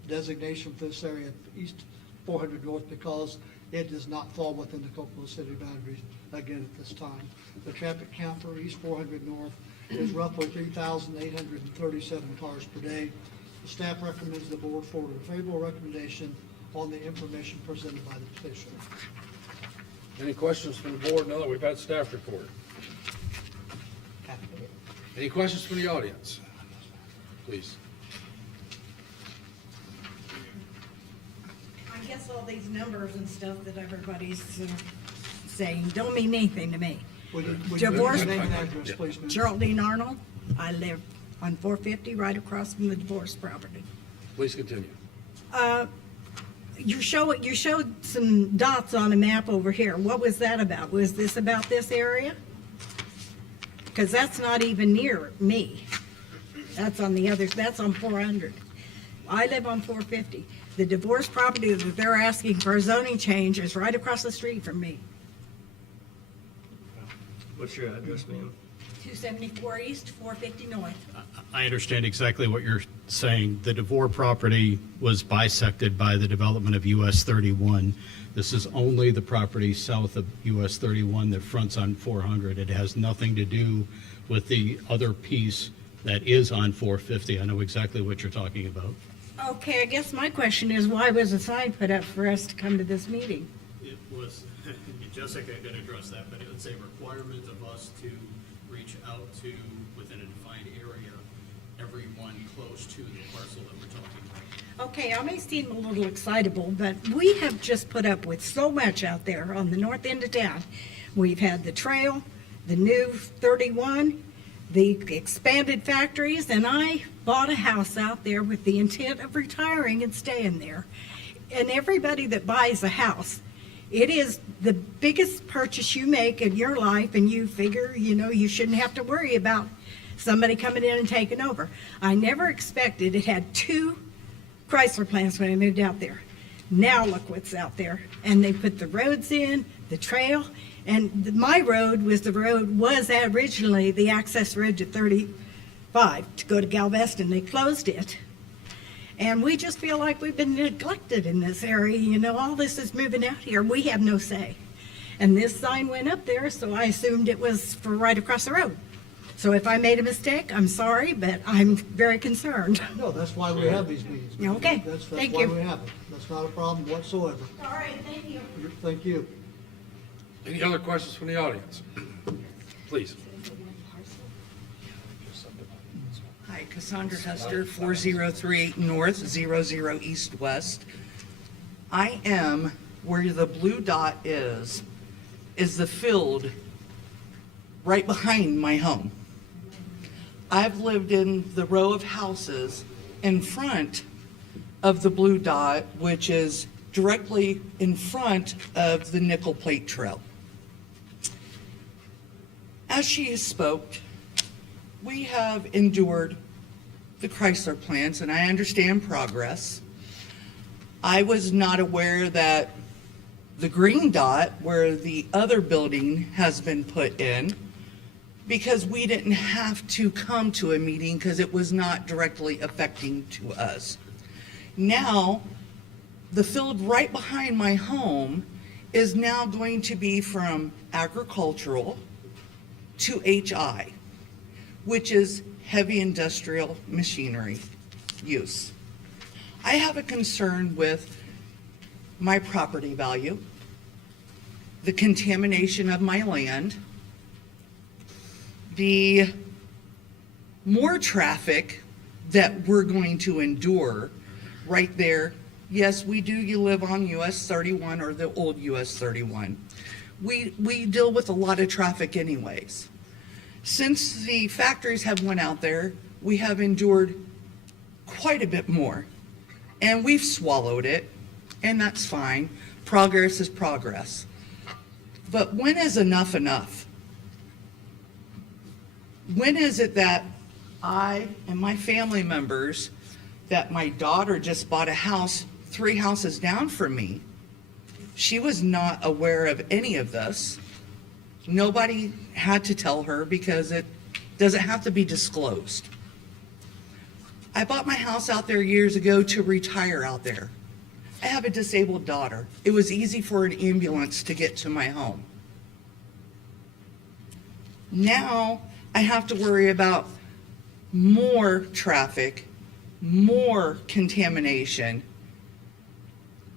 designation for this area East 400 North because it does not fall within the Kokomo City boundaries again at this time. The traffic count for East 400 North is roughly 3,837 cars per day. The staff recommends the board forward a favorable recommendation on the information presented by the petitioner. Any questions from the board? Now that we've had staff report. Any questions from the audience? Please. I guess all these numbers and stuff that everybody's saying don't mean anything to me. Divorce, Name and address, please, ma'am. Geraldine Arnold. I live on 450 right across from the divorce property. Please continue. You showed some dots on a map over here. What was that about? Was this about this area? Because that's not even near me. That's on the other, that's on 400. I live on 450. The divorce property that they're asking for a zoning change is right across the street from me. What's your address, ma'am? 274 East, 450 North. I understand exactly what you're saying. The DeVore property was bisected by the development of US 31. This is only the property south of US 31 that fronts on 400. It has nothing to do with the other piece that is on 450. I know exactly what you're talking about. Okay, I guess my question is, why was a sign put up for us to come to this meeting? It was, Jessica could address that, but it's a requirement of us to reach out to, within a defined area, everyone close to the parcel that we're talking about. Okay, I may seem a little excitable, but we have just put up with so much out there on the north end of town. We've had the trail, the new 31, the expanded factories, and I bought a house out there with the intent of retiring and staying there. And everybody that buys a house, it is the biggest purchase you make in your life, and you figure, you shouldn't have to worry about somebody coming in and taking over. I never expected it had 2 Chrysler plants when I moved out there. Now look what's out there. And they put the roads in, the trail, and my road was originally the access road to 35 to go to Galveston. They closed it. And we just feel like we've been neglected in this area. All this is moving out here. We have no say. And this sign went up there, so I assumed it was for right across the road. So if I made a mistake, I'm sorry, but I'm very concerned. No, that's why we have these meetings. Okay, That's thank why you. we have it. That's not a problem whatsoever. All right, thank you. Thank you. Any other questions from the audience? Please. Hi, Cassandra Hester, 4038 North, 00 East West. I am where the blue dot is the field right behind my home. I've lived in the row of houses in front of the blue dot, which is directly in front of the Nickel Plate Trail. As she spoke, we have endured the Chrysler plants, and I understand progress. I was not aware that the green dot, where the other building has been put in, because we didn't have to come to a meeting because it was not directly affecting to us. Now, the field right behind my home is now going to be from agricultural to HI, which is heavy industrial machinery use. I have a concern with my property value, the contamination of my land, the more traffic that we're going to endure right there. Yes, we do, you live on US 31 or the old US 31. We deal with a lot of traffic anyways. Since the factories have went out there, we have endured quite a bit more. And we've swallowed it, and that's fine. Progress is progress. But when is enough enough? When is it that I and my family members, that my daughter just bought a house 3 houses down from me? She was not aware of any of this. Nobody had to tell her because it doesn't have to be disclosed. I bought my house out there years ago to retire out there. I have a disabled daughter. It was easy for an ambulance to get to my home. Now I have to worry about more traffic, more contamination.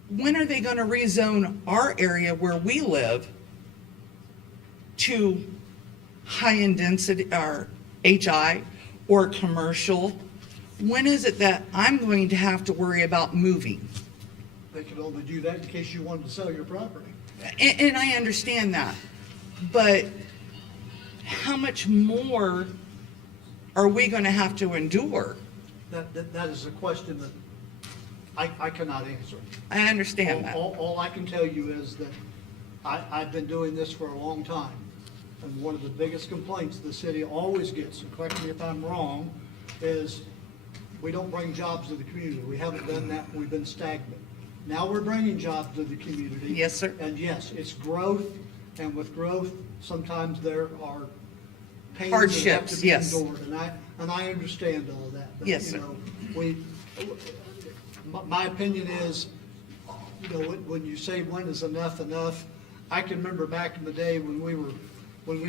When are they going to rezone our area where we live to high-end density or HI or commercial? When is it that I'm going to have to worry about moving? They could only do that in case you wanted to sell your property. And I understand that, but how much more are we going to have to endure? That is a question that I cannot answer. I understand that. All I can tell you is that I've been doing this for a long time. And one of the biggest complaints the city always gets, and correct me if I'm wrong, is we don't bring jobs to the community. We haven't done that. We've been stagnant. Now we're bringing jobs to the community. Yes, sir. And yes, it's growth. And with growth, sometimes there are pains that have Hardships, to be yes. endured. And I understand all that. But, Yes, you sir. know, my opinion is, you know, when you say when is enough enough, I can remember back in the day when we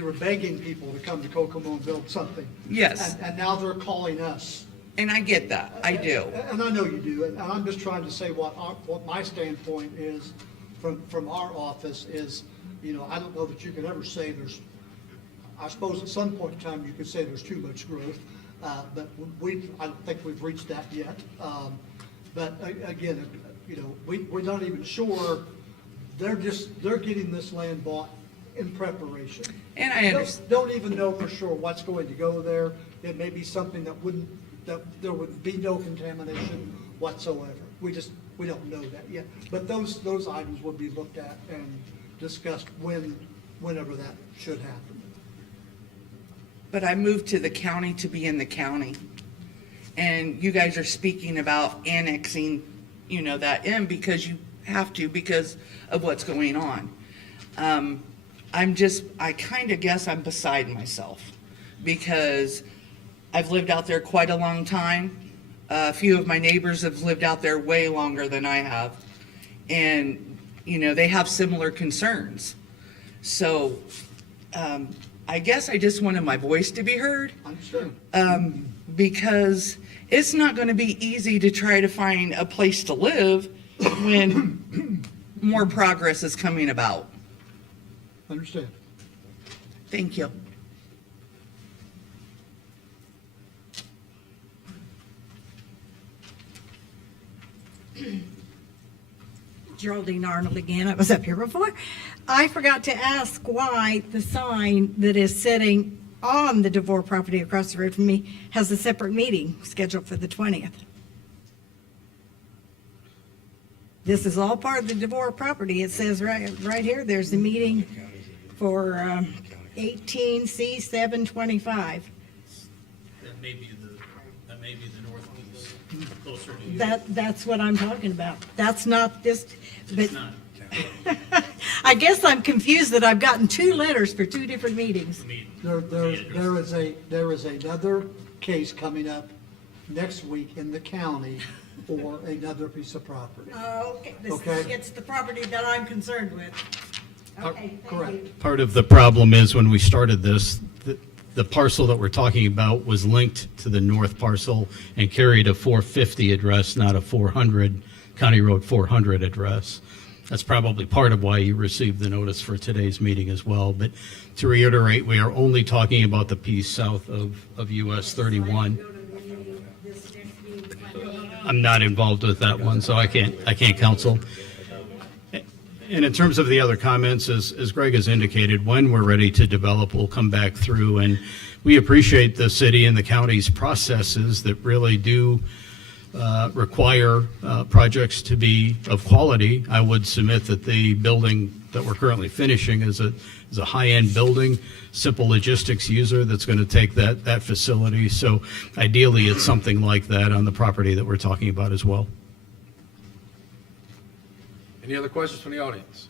were begging people to come to Kokomo and build something. Yes. And now they're calling us. And I get that. I do. And I know you do. And I'm just trying to say what my standpoint is from our office is, you know, I don't know that you can ever say I suppose at some point in time you could say there's too much growth, but I don't think we've reached that yet. But again, you know, we're not even sure. They're getting this land bought in preparation. And I understand. Don't even know for sure what's going to go there. It may be something that there would be no contamination whatsoever. We don't know that yet. But those items will be looked at and discussed whenever that should happen. But I moved to the county to be in the county. And you guys are speaking about annexing, you know, that in because you have to because of what's going on. I kind of guess I'm beside myself because I've lived out there quite a long time. A few of my neighbors have lived out there way longer than I have. And, you know, they have similar concerns. So, I guess I just wanted my voice to be heard. Understand. Because it's not going to be easy to try to find a place to live when more progress is coming about. Understand. Thank you. Geraldine Arnold again. I was up here before. I forgot to ask why the sign that is sitting on the DeVore property across the road from me has a separate meeting scheduled for the 20th. This is all part of the DeVore property. It says right here, there's a meeting for 18C 725. That may be the northeast, closer to you. That's what I'm talking about. That's not this, but It's not. I guess I'm confused that I've gotten 2 letters for 2 different meetings. There is another case coming up next week in the county for another piece of property. Okay, Okay. it's the property that I'm concerned with. Okay, thank Correct. you. Part of the problem is when we started this, the parcel that we're talking about was linked to the north parcel and carried a 450 address, not a 400, County Road 400 address. That's probably part of why you received the notice for today's meeting as well. But to reiterate, we are only talking about the piece south of US 31. I'm not involved with that one, so I can't counsel. And in terms of the other comments, as Greg has indicated, when we're ready to develop, we'll come back through. And we appreciate the city and the county's processes that really do require projects to be of quality. I would submit that the building that we're currently finishing is a high-end building, simple logistics user that's going to take that facility. So ideally, it's something like that on the property that we're talking about as well. Any other questions from the audience?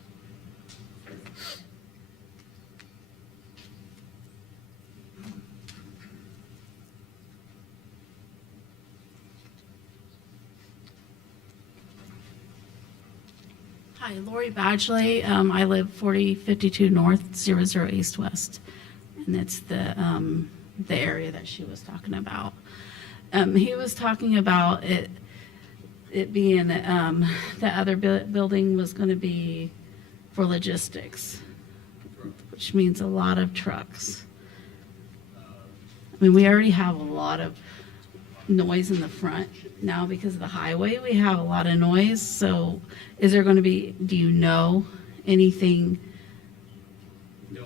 Hi, Lori Badgley. I live 4052 North, 00 East West, and it's the area that she was talking about. He was talking about it being the other building was going to be for logistics, which means a lot of trucks. I mean, we already have a lot of noise in the front. Now, because of the highway, we have a lot of noise. So is there going to be, do you know anything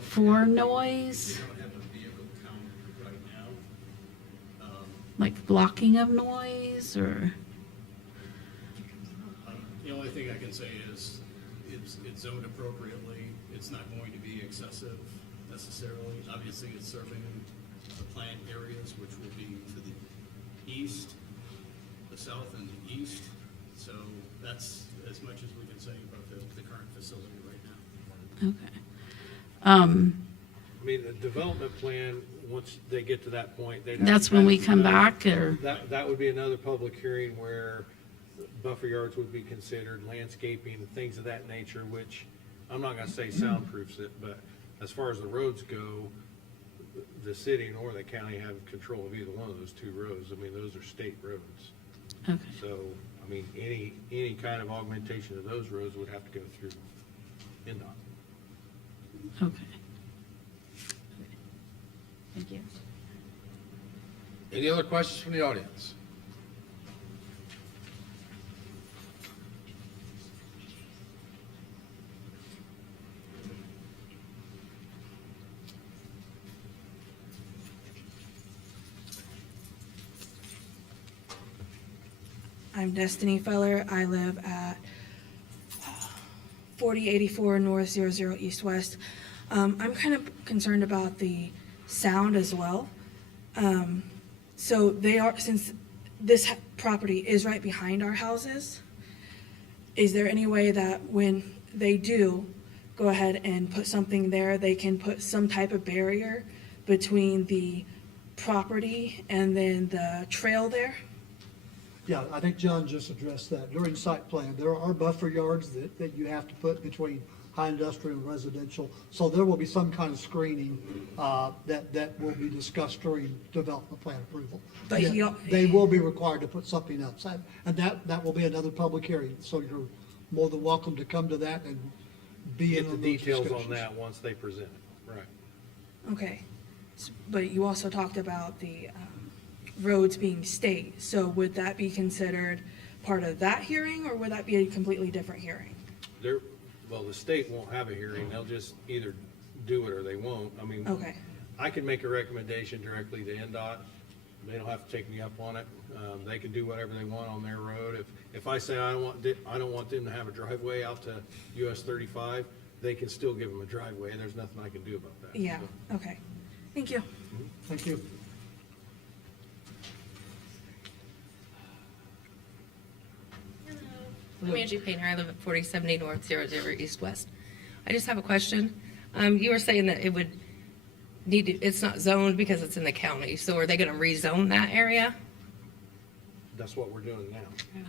for noise? We don't have a vehicle count right now. Like blocking of noise or? The only thing I can say is it's zoned appropriately. It's not going to be excessive necessarily. Obviously, it's serving the plant areas, which will be to the east, the south, and the east. So that's as much as we can say about the current facility right now. Okay. I mean, the development plan, once they get to that point, they'd have to That's when we pass come another- back, or? That would be another public hearing where buffer yards would be considered, landscaping, things of that nature, which I'm not gonna say soundproofs it, but as far as the roads go, the city nor the county have control of either one of those two roads. I mean, those are state roads. Okay. So, I mean, any kind of augmentation of those roads would have to go through NDOT. Okay. Thank you. Any other questions from the audience? I'm Destiny Feller. I live at 4084 North 00 East West. I'm kind of concerned about the sound as well. So they are, since this property is right behind our houses, is there any way that when they do go ahead and put something there, they can put some type of barrier between the property and then the trail there? Yeah, I think John just addressed that. During site plan, there are buffer yards that you have to put between high industrial and residential. So there will be some kind of screening that will be discussed during development plan approval. But Yeah, they will be required to put something up. And that will be another public hearing. So you're more than welcome to come to that and be in Get the on those details on discussions. that once they present it, right. Okay, but you also talked about the roads being state, so would that be considered part of that hearing, or would that be a completely different hearing? Well, the state won't have a hearing, they'll just either do it or they won't. I mean, Okay. I can make a recommendation directly to NDOT, they don't have to take me up on it. They can do whatever they want on their road. If I say I don't want them to have a driveway out to US 35, they can still give them a driveway, there's nothing I can do about that. Yeah, okay, thank you. Thank you. I'm Angie Painter. I live at 4070 North 00 East West. I just have a question. You were saying that it would need to, it's not zoned because it's in the county. So are they going to rezone that area? That's what we're doing now.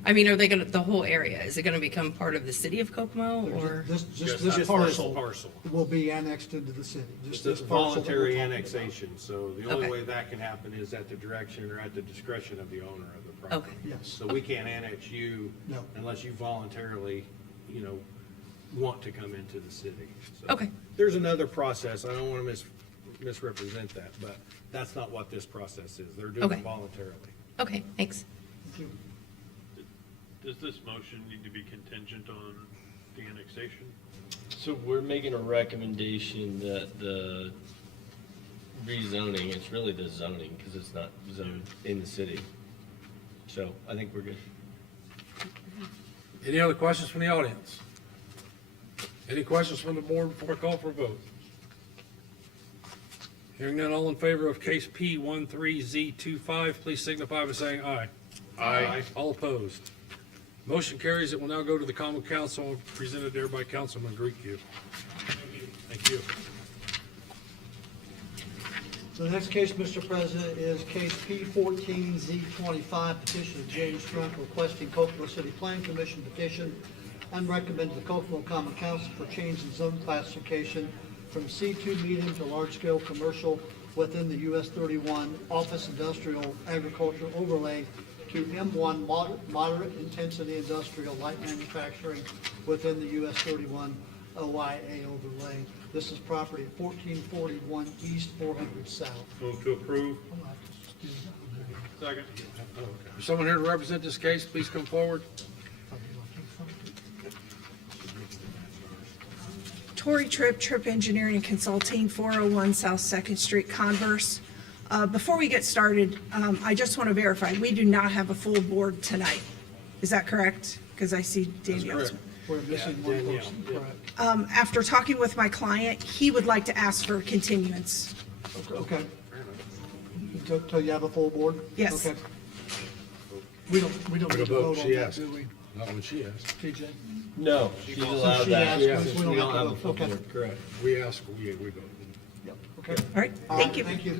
I mean, are they gonna, the whole area, is it gonna become part of the city of Kokomo, or? Just Just this this parcel parcel. will be annexed into the city. Just It's this a parcel that we're voluntary talking about. annexation, so the only Okay. way that can happen is at the direction or at the discretion of the owner of the property. Okay. Yes. So we can't annex you No. unless you voluntarily, want to come into the city. So Okay. There's another process, I don't want to misrepresent that, but that's not what this process is. They're doing Okay. it voluntarily. Okay, thanks. Does this motion need to be contingent on the annexation? So we're making a recommendation that the rezoning, it's really the zoning, because it's not zoned in the city. So I think we're good. Any other questions from the audience? Any questions from the board before I call for a vote? Hearing none, all in favor of case P13Z25, please signify by saying aye. Aye. All opposed. Motion carries. It will now go to the common council, presented there by Councilman Grieco. Thank you. So the next case, Mr. President, is case P14Z25, petition of James Trump requesting Kokomo City Plan Commission petition and recommend to the Kokomo Common Council for change in zone classification from C2 medium to large-scale commercial within the US 31 office industrial agriculture overlay to M1 moderate intensity industrial light manufacturing within the US 31 OIA overlay. This is property at 1441 East, 400 South. Move to approve. Second. Is someone here to represent this case, please come forward. Tori Tripp, Tripp Engineering and Consulting, 401 South Second Street, Converse. Before we get started, I just want to verify, we do not have a full board tonight. Is that correct? Because I see Danielle's. correct. We're missing one Danielle, person, yeah. correct? After talking with my client, he would like to ask for a continuance. Okay. Till you have a full board? Yes. Okay. We don't need to vote on She that, asked. do we, Not what she asked. TJ? No, she's allowed she that. asked, we don't We don't have to have a vote. full Okay. board, correct. We asked, we voted. Yep, okay. All right, thank you. Thank you.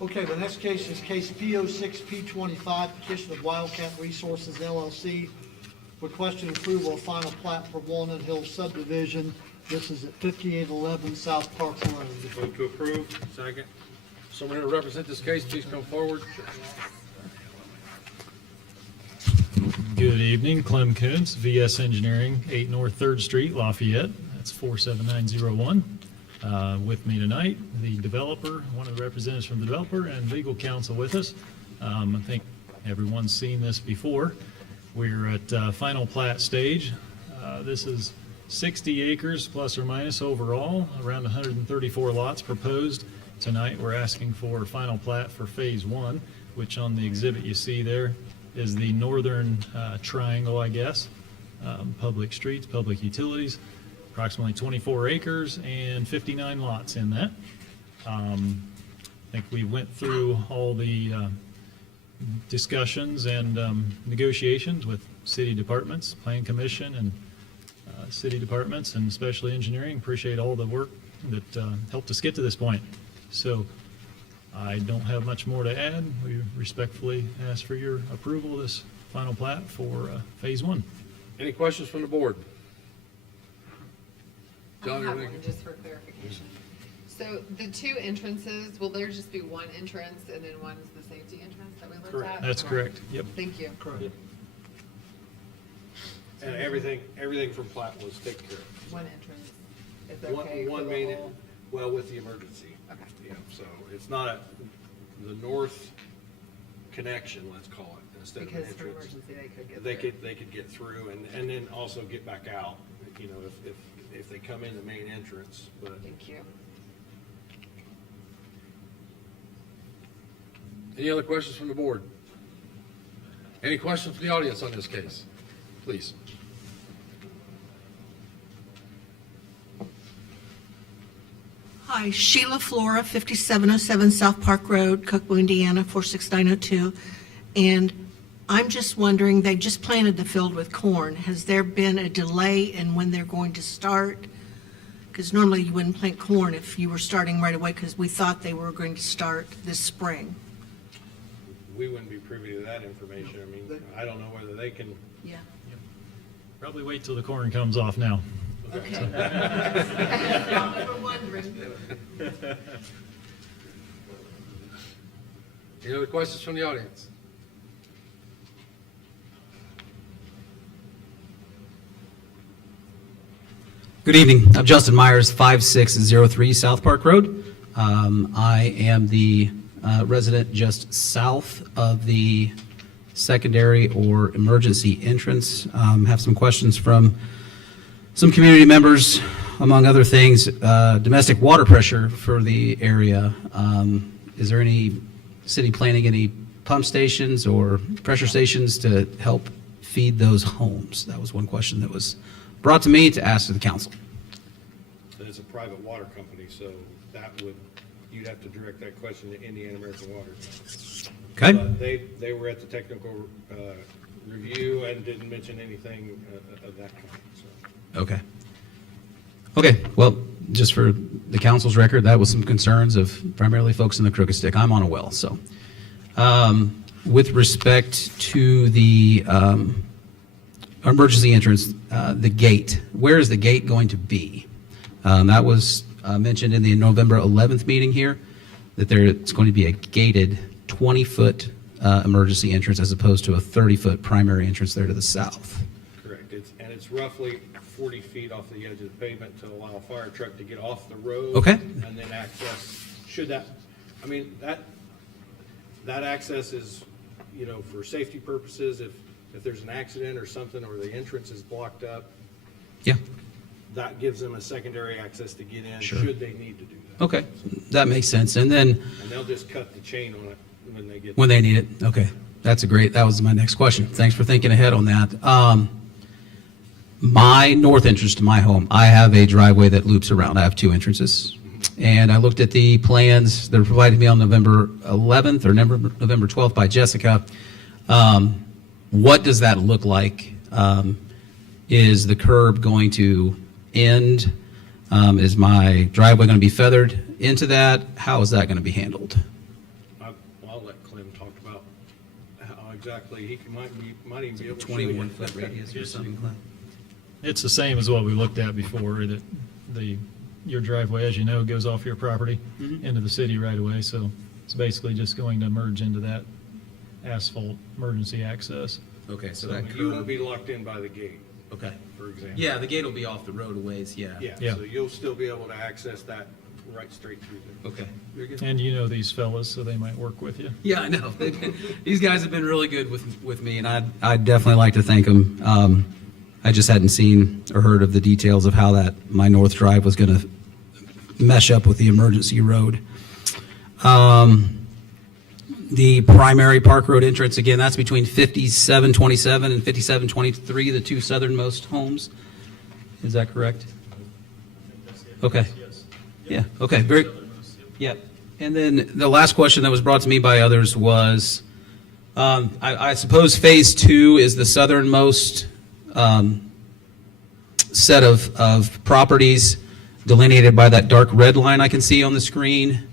Okay, the next case is case P06P25, petition of Wildcat Resources LLC, requesting approval of final plat for Walnut Hill subdivision. This is at 5811 South Park Road. Move to approve. Second. Someone here to represent this case, please come forward. Good evening, Clem Koontz, VS Engineering, 8 North 3rd Street, Lafayette. That's 47901. With me tonight, the developer, one of the representatives from the developer, and legal counsel with us. I think everyone's seen this before. We're at final plat stage. This is 60 acres plus or minus overall, around 134 lots proposed. Tonight, we're asking for final plat for Phase 1, which on the exhibit you see there is the northern triangle, I guess. Public streets, public utilities, approximately 24 acres and 59 lots in that. I think we went through all the discussions and negotiations with city departments, plan commission, and city departments, and especially engineering. Appreciate all the work that helped us get to this point. So I don't have much more to add. We respectfully ask for your approval of this final plat for Phase 1. Any questions from the board? I John, have anything? one, just for clarification. So the two entrances, will there just be one entrance and then one's the safety entrance that we looked Correct. at? That's Okay. correct. Yep. Thank you. And everything from plat was taken care of. One entrance is okay for One the main, whole- well, with the emergency. Okay. Yeah, so it's not the north connection, let's call it, instead of an Because for entrance. emergency, they could get They through. they could get through and then also get back out, if they come in the main entrance, but. Thank you. Any other questions from the board? Any questions from the audience on this case? Please. Hi, Sheila Flora, 5707 South Park Road, Kokomo, Indiana, 46902. And I'm just wondering, they just planted the field with corn. Has there been a delay in when they're going to start? Because normally you wouldn't plant corn if you were starting right away, because we thought they were going to start this spring. We wouldn't be privy to that information. I mean, I don't know whether they can. Yeah. Probably wait till the corn comes off now. Okay. We were wondering. Any other questions from the audience? Good evening. I'm Justin Myers, 5603 South Park Road. I am the resident just south of the secondary or emergency entrance. Have some questions from some community members, among other things. Domestic water pressure for the area. Is there any city planning any pump stations or pressure stations to help feed those homes? That was one question that was brought to me to ask to the council. It's a private water company, so you'd have to direct that question to Indiana American Water. Okay. But they were at the technical review and didn't mention anything of that kind, so. Okay. Okay, well, just for the council's record, that was some concerns of primarily folks in the Crooked Stick. I'm on a well, so. With respect to the emergency entrance, the gate, where is the gate going to be? That was mentioned in the November 11th meeting here, that it's going to be a gated 20-foot emergency entrance as opposed to a 30-foot primary entrance there to the south. Correct. It's roughly 40 feet off the edge of the pavement to allow a fire truck to get off the road. Okay. And then access, that access is, for safety purposes, if there's an accident or something, or the entrance is blocked up. Yeah. That gives them a secondary access to get in, Sure. should they need to do that. Okay, that makes sense. And then And they'll just cut the chain on it when they get. when they need it, okay, that was my next question. Thanks for thinking ahead on that. My north entrance to my home, I have a driveway that loops around. I have two entrances. And I looked at the plans that were provided to me on November 11th or November 12th by Jessica. What does that look like? Is the curb going to end? Is my driveway going to be feathered into that? How is that going to be handled? I'll let Clem talk about how exactly he might even be able to show you. 21-foot radius or something, Clem? It's the same as what we looked at before, that your driveway, as you know, goes off your property into the city right away, so it's basically just going to merge into that asphalt emergency access. Okay, so You won't be locked in by the gate. Okay. For example. Yeah, the gate will be off the road a ways, yeah. Yeah, so you'll still be able to access that right straight through there. Okay, very good. And you know these fellas, so they might work with you. Yeah, I know. These guys have been really good with me, and I'd definitely like to thank them. I just hadn't seen or heard of the details of how my north drive was going to mesh up with the emergency road. The primary Park Road entrance, again, that's between 5727 and 5723, the two southernmost homes. Is that correct? Okay. Yeah, okay, yeah. And then the last question that was brought to me by others was, I suppose Phase 2 is the southernmost set of properties delineated by that dark red line I can see on the screen.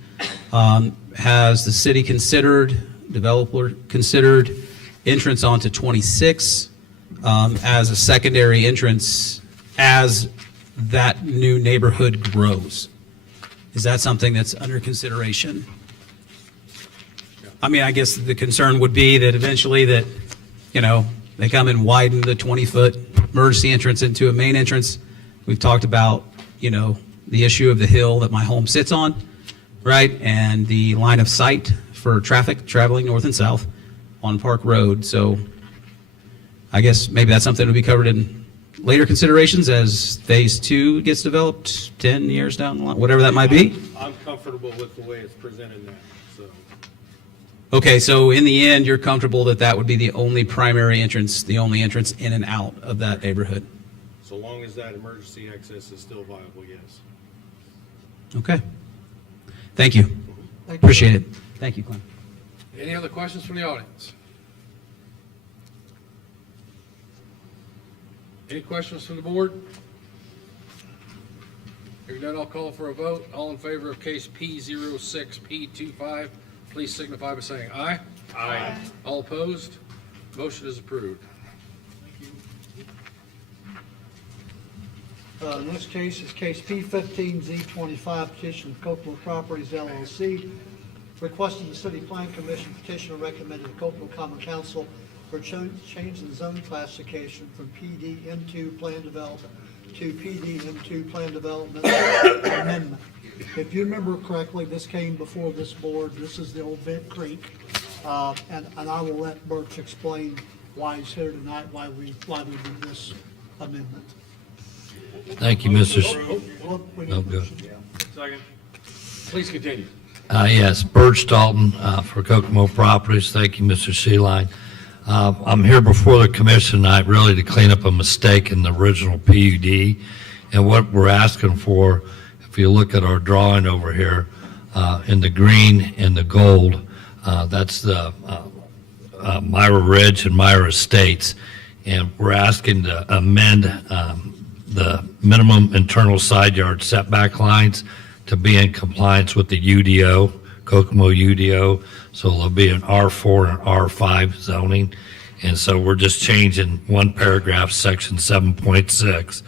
Has the city developer considered entrance onto 26 as a secondary entrance as that new neighborhood grows? Is that something that's under consideration? I mean, I guess the concern would be that eventually that, they come and widen the 20-foot emergency entrance into a main entrance. We've talked about, the issue of the hill that my home sits on, right? And the line of sight for traffic traveling north and south on Park Road. So I guess maybe that's something to be covered in later considerations as Phase 2 gets developed 10 years down the line, whatever that might be. I'm comfortable with the way it's presented now, so. Okay, so in the end, you're comfortable that would be the only primary entrance, the only entrance in and out of that neighborhood? So long as that emergency access is still viable, yes. Okay. Thank you. Appreciate it. Thank you, Glenn. Any other questions from the audience? Any questions from the board? Hearing none, I'll call for a vote. All in favor of case P06P25, please signify by saying aye. Aye. All opposed? Motion is approved. Next case is case P15Z25, petition of Kokomo Properties LLC, requesting the City Plan Commission petitioner recommended the Kokomo Common Council for change in zone classification from PDM2 Plan Development to PDM2 Plan Development Amendment. If you remember correctly, this came before this board. This is the old Bent Creek. And I will let Birch explain why he's here tonight, why we do this amendment. Thank you, Mr. Oh, good. Second. Please continue. Yes, Birch Dalton for Kokomo Properties. Thank you, Mr. Sealine. I'm here before the commission tonight really to clean up a mistake in the original PUD. And what we're asking for, if you look at our drawing over here, in the green and the gold, that's the Myra Ridge and Myra Estates. And we're asking to amend the minimum internal side yard setback lines to be in compliance with the UDO, Kokomo UDO. So there'll be an R4 and R5 zoning. And so we're just changing one paragraph, section 7.6.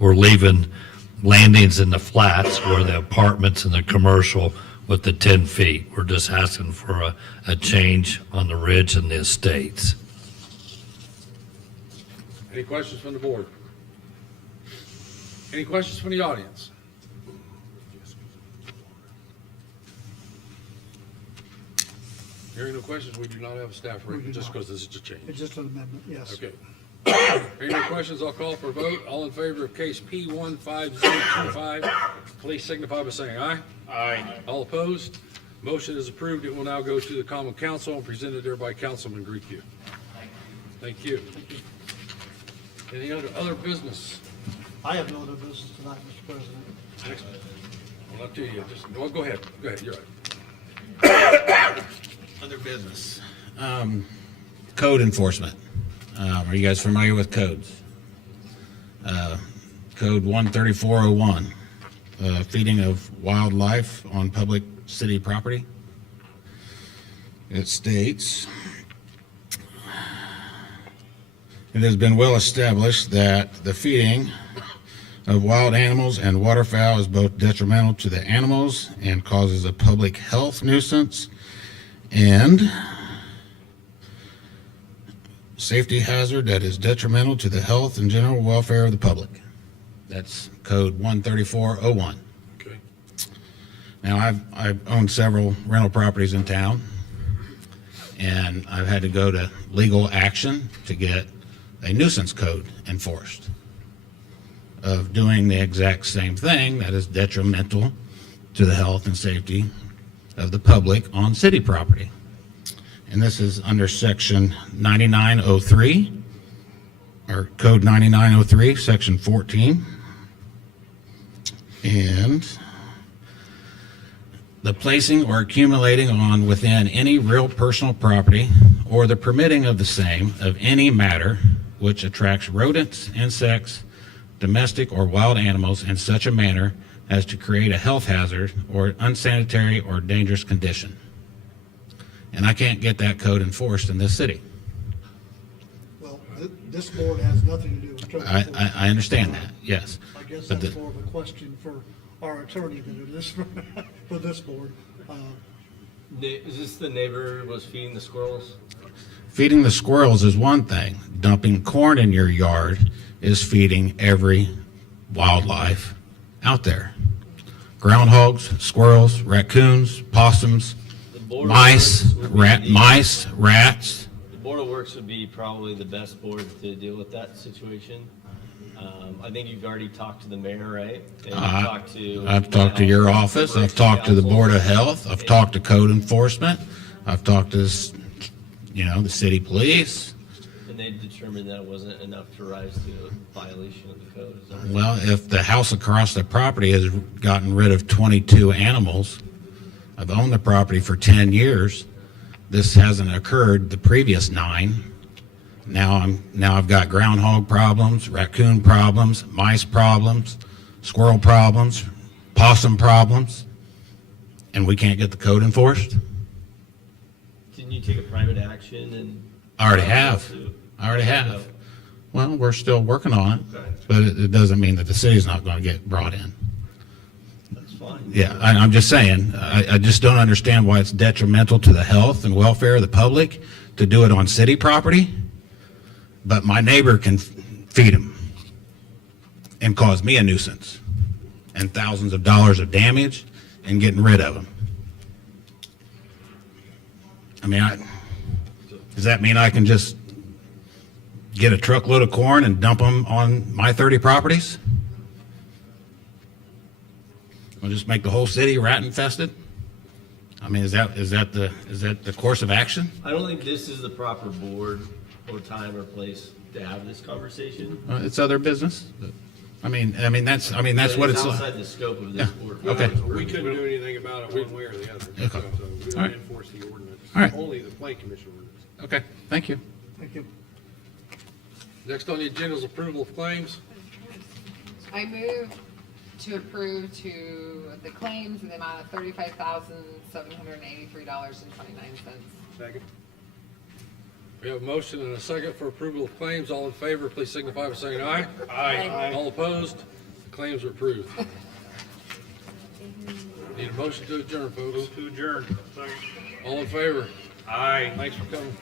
We're leaving landings in the flats where the apartments and the commercial with the 10 feet. We're just asking for a change on the ridge and the estates. Any questions from the board? Any questions from the audience? Hearing no questions, we do not have a staff We report, do just not. because this is a change. It's just an amendment, yes. Okay. Hearing no questions, I'll call for a vote. All in favor of case P15Z25, please signify by saying aye. Aye. All opposed? Motion is approved. It will now go to the Common Council and presented there by Councilman Grieco. Thank you. Any other business? I have no other business tonight, Mr. President. Next. Well, up to you. Just, well, go ahead. Go ahead. You're right. Other business. Code enforcement. Are you guys familiar with codes? Code 13401, feeding of wildlife on public city property. It states, it has been well established that the feeding of wild animals and waterfowl is both detrimental to the animals and causes a public health nuisance and safety hazard that is detrimental to the health and general welfare of the public. That's code 13401. Okay. Now, I've owned several rental properties in town, and I've had to go to legal action to get a nuisance code enforced of doing the exact same thing that is detrimental to the health and safety of the public on city property. And this is under section 9903, or code 9903, section 14. And the placing or accumulating on within any real personal property or the permitting of the same of any matter which attracts rodents, insects, domestic or wild animals in such a manner as to create a health hazard or unsanitary or dangerous condition. And I can't get that code enforced in this city. Well, this board has nothing to do with code enforcement. I understand that, yes. I guess But that's the- more of a question for our attorney than it is for this board. Is this the neighbor was feeding the squirrels? Feeding the squirrels is one thing. Dumping corn in your yard is feeding every wildlife out there. Groundhogs, squirrels, raccoons, possums, Board of mice, Works would be mice, rats. The Board of Works would be probably the best board to deal with that situation. I think you've already talked to the mayor, right? And you've talked to I've talked to your office, I've talked to the Board of Health, I've talked to code enforcement, I've talked to, the city police. And they determined that it wasn't enough to rise to a violation of the code. Is that right? Well, if the house across the property has gotten rid of 22 animals, I've owned the property for 10 years. This hasn't occurred the previous 9. Now I've got groundhog problems, raccoon problems, mice problems, squirrel problems, possum problems, and we can't get the code enforced? Didn't you take a private action and? I already have. Well, we're still working on it, but it doesn't mean that the city's not going to get brought in. That's fine. Yeah, I'm just saying, I just don't understand why it's detrimental to the health and welfare of the public to do it on city property, but my neighbor can feed them and cause me a nuisance and thousands of dollars of damage and getting rid of them. I mean, does that mean I can just get a truckload of corn and dump them on my 30 properties? We'll just make the whole city rat infested? I mean, is that the course of action? I don't think this is the proper board or time or place to have this conversation. It's other business. I mean that's what it's. Outside the scope of this board. Okay. We couldn't do anything about it one way or the other. Okay. So we All don't right. enforce the ordinance. All right. Only the plan commission ordinance. Okay, thank you. Thank you. Next on the agenda is approval of claims. I move to approve to the claims in the amount of $35,783.29. Second. We have a motion and a second for approval of claims. All in favor, please signify by saying aye. Aye. All opposed? The claims are approved. Need a motion to adjourn, folks. To adjourn. All in favor? Aye. Thanks for coming.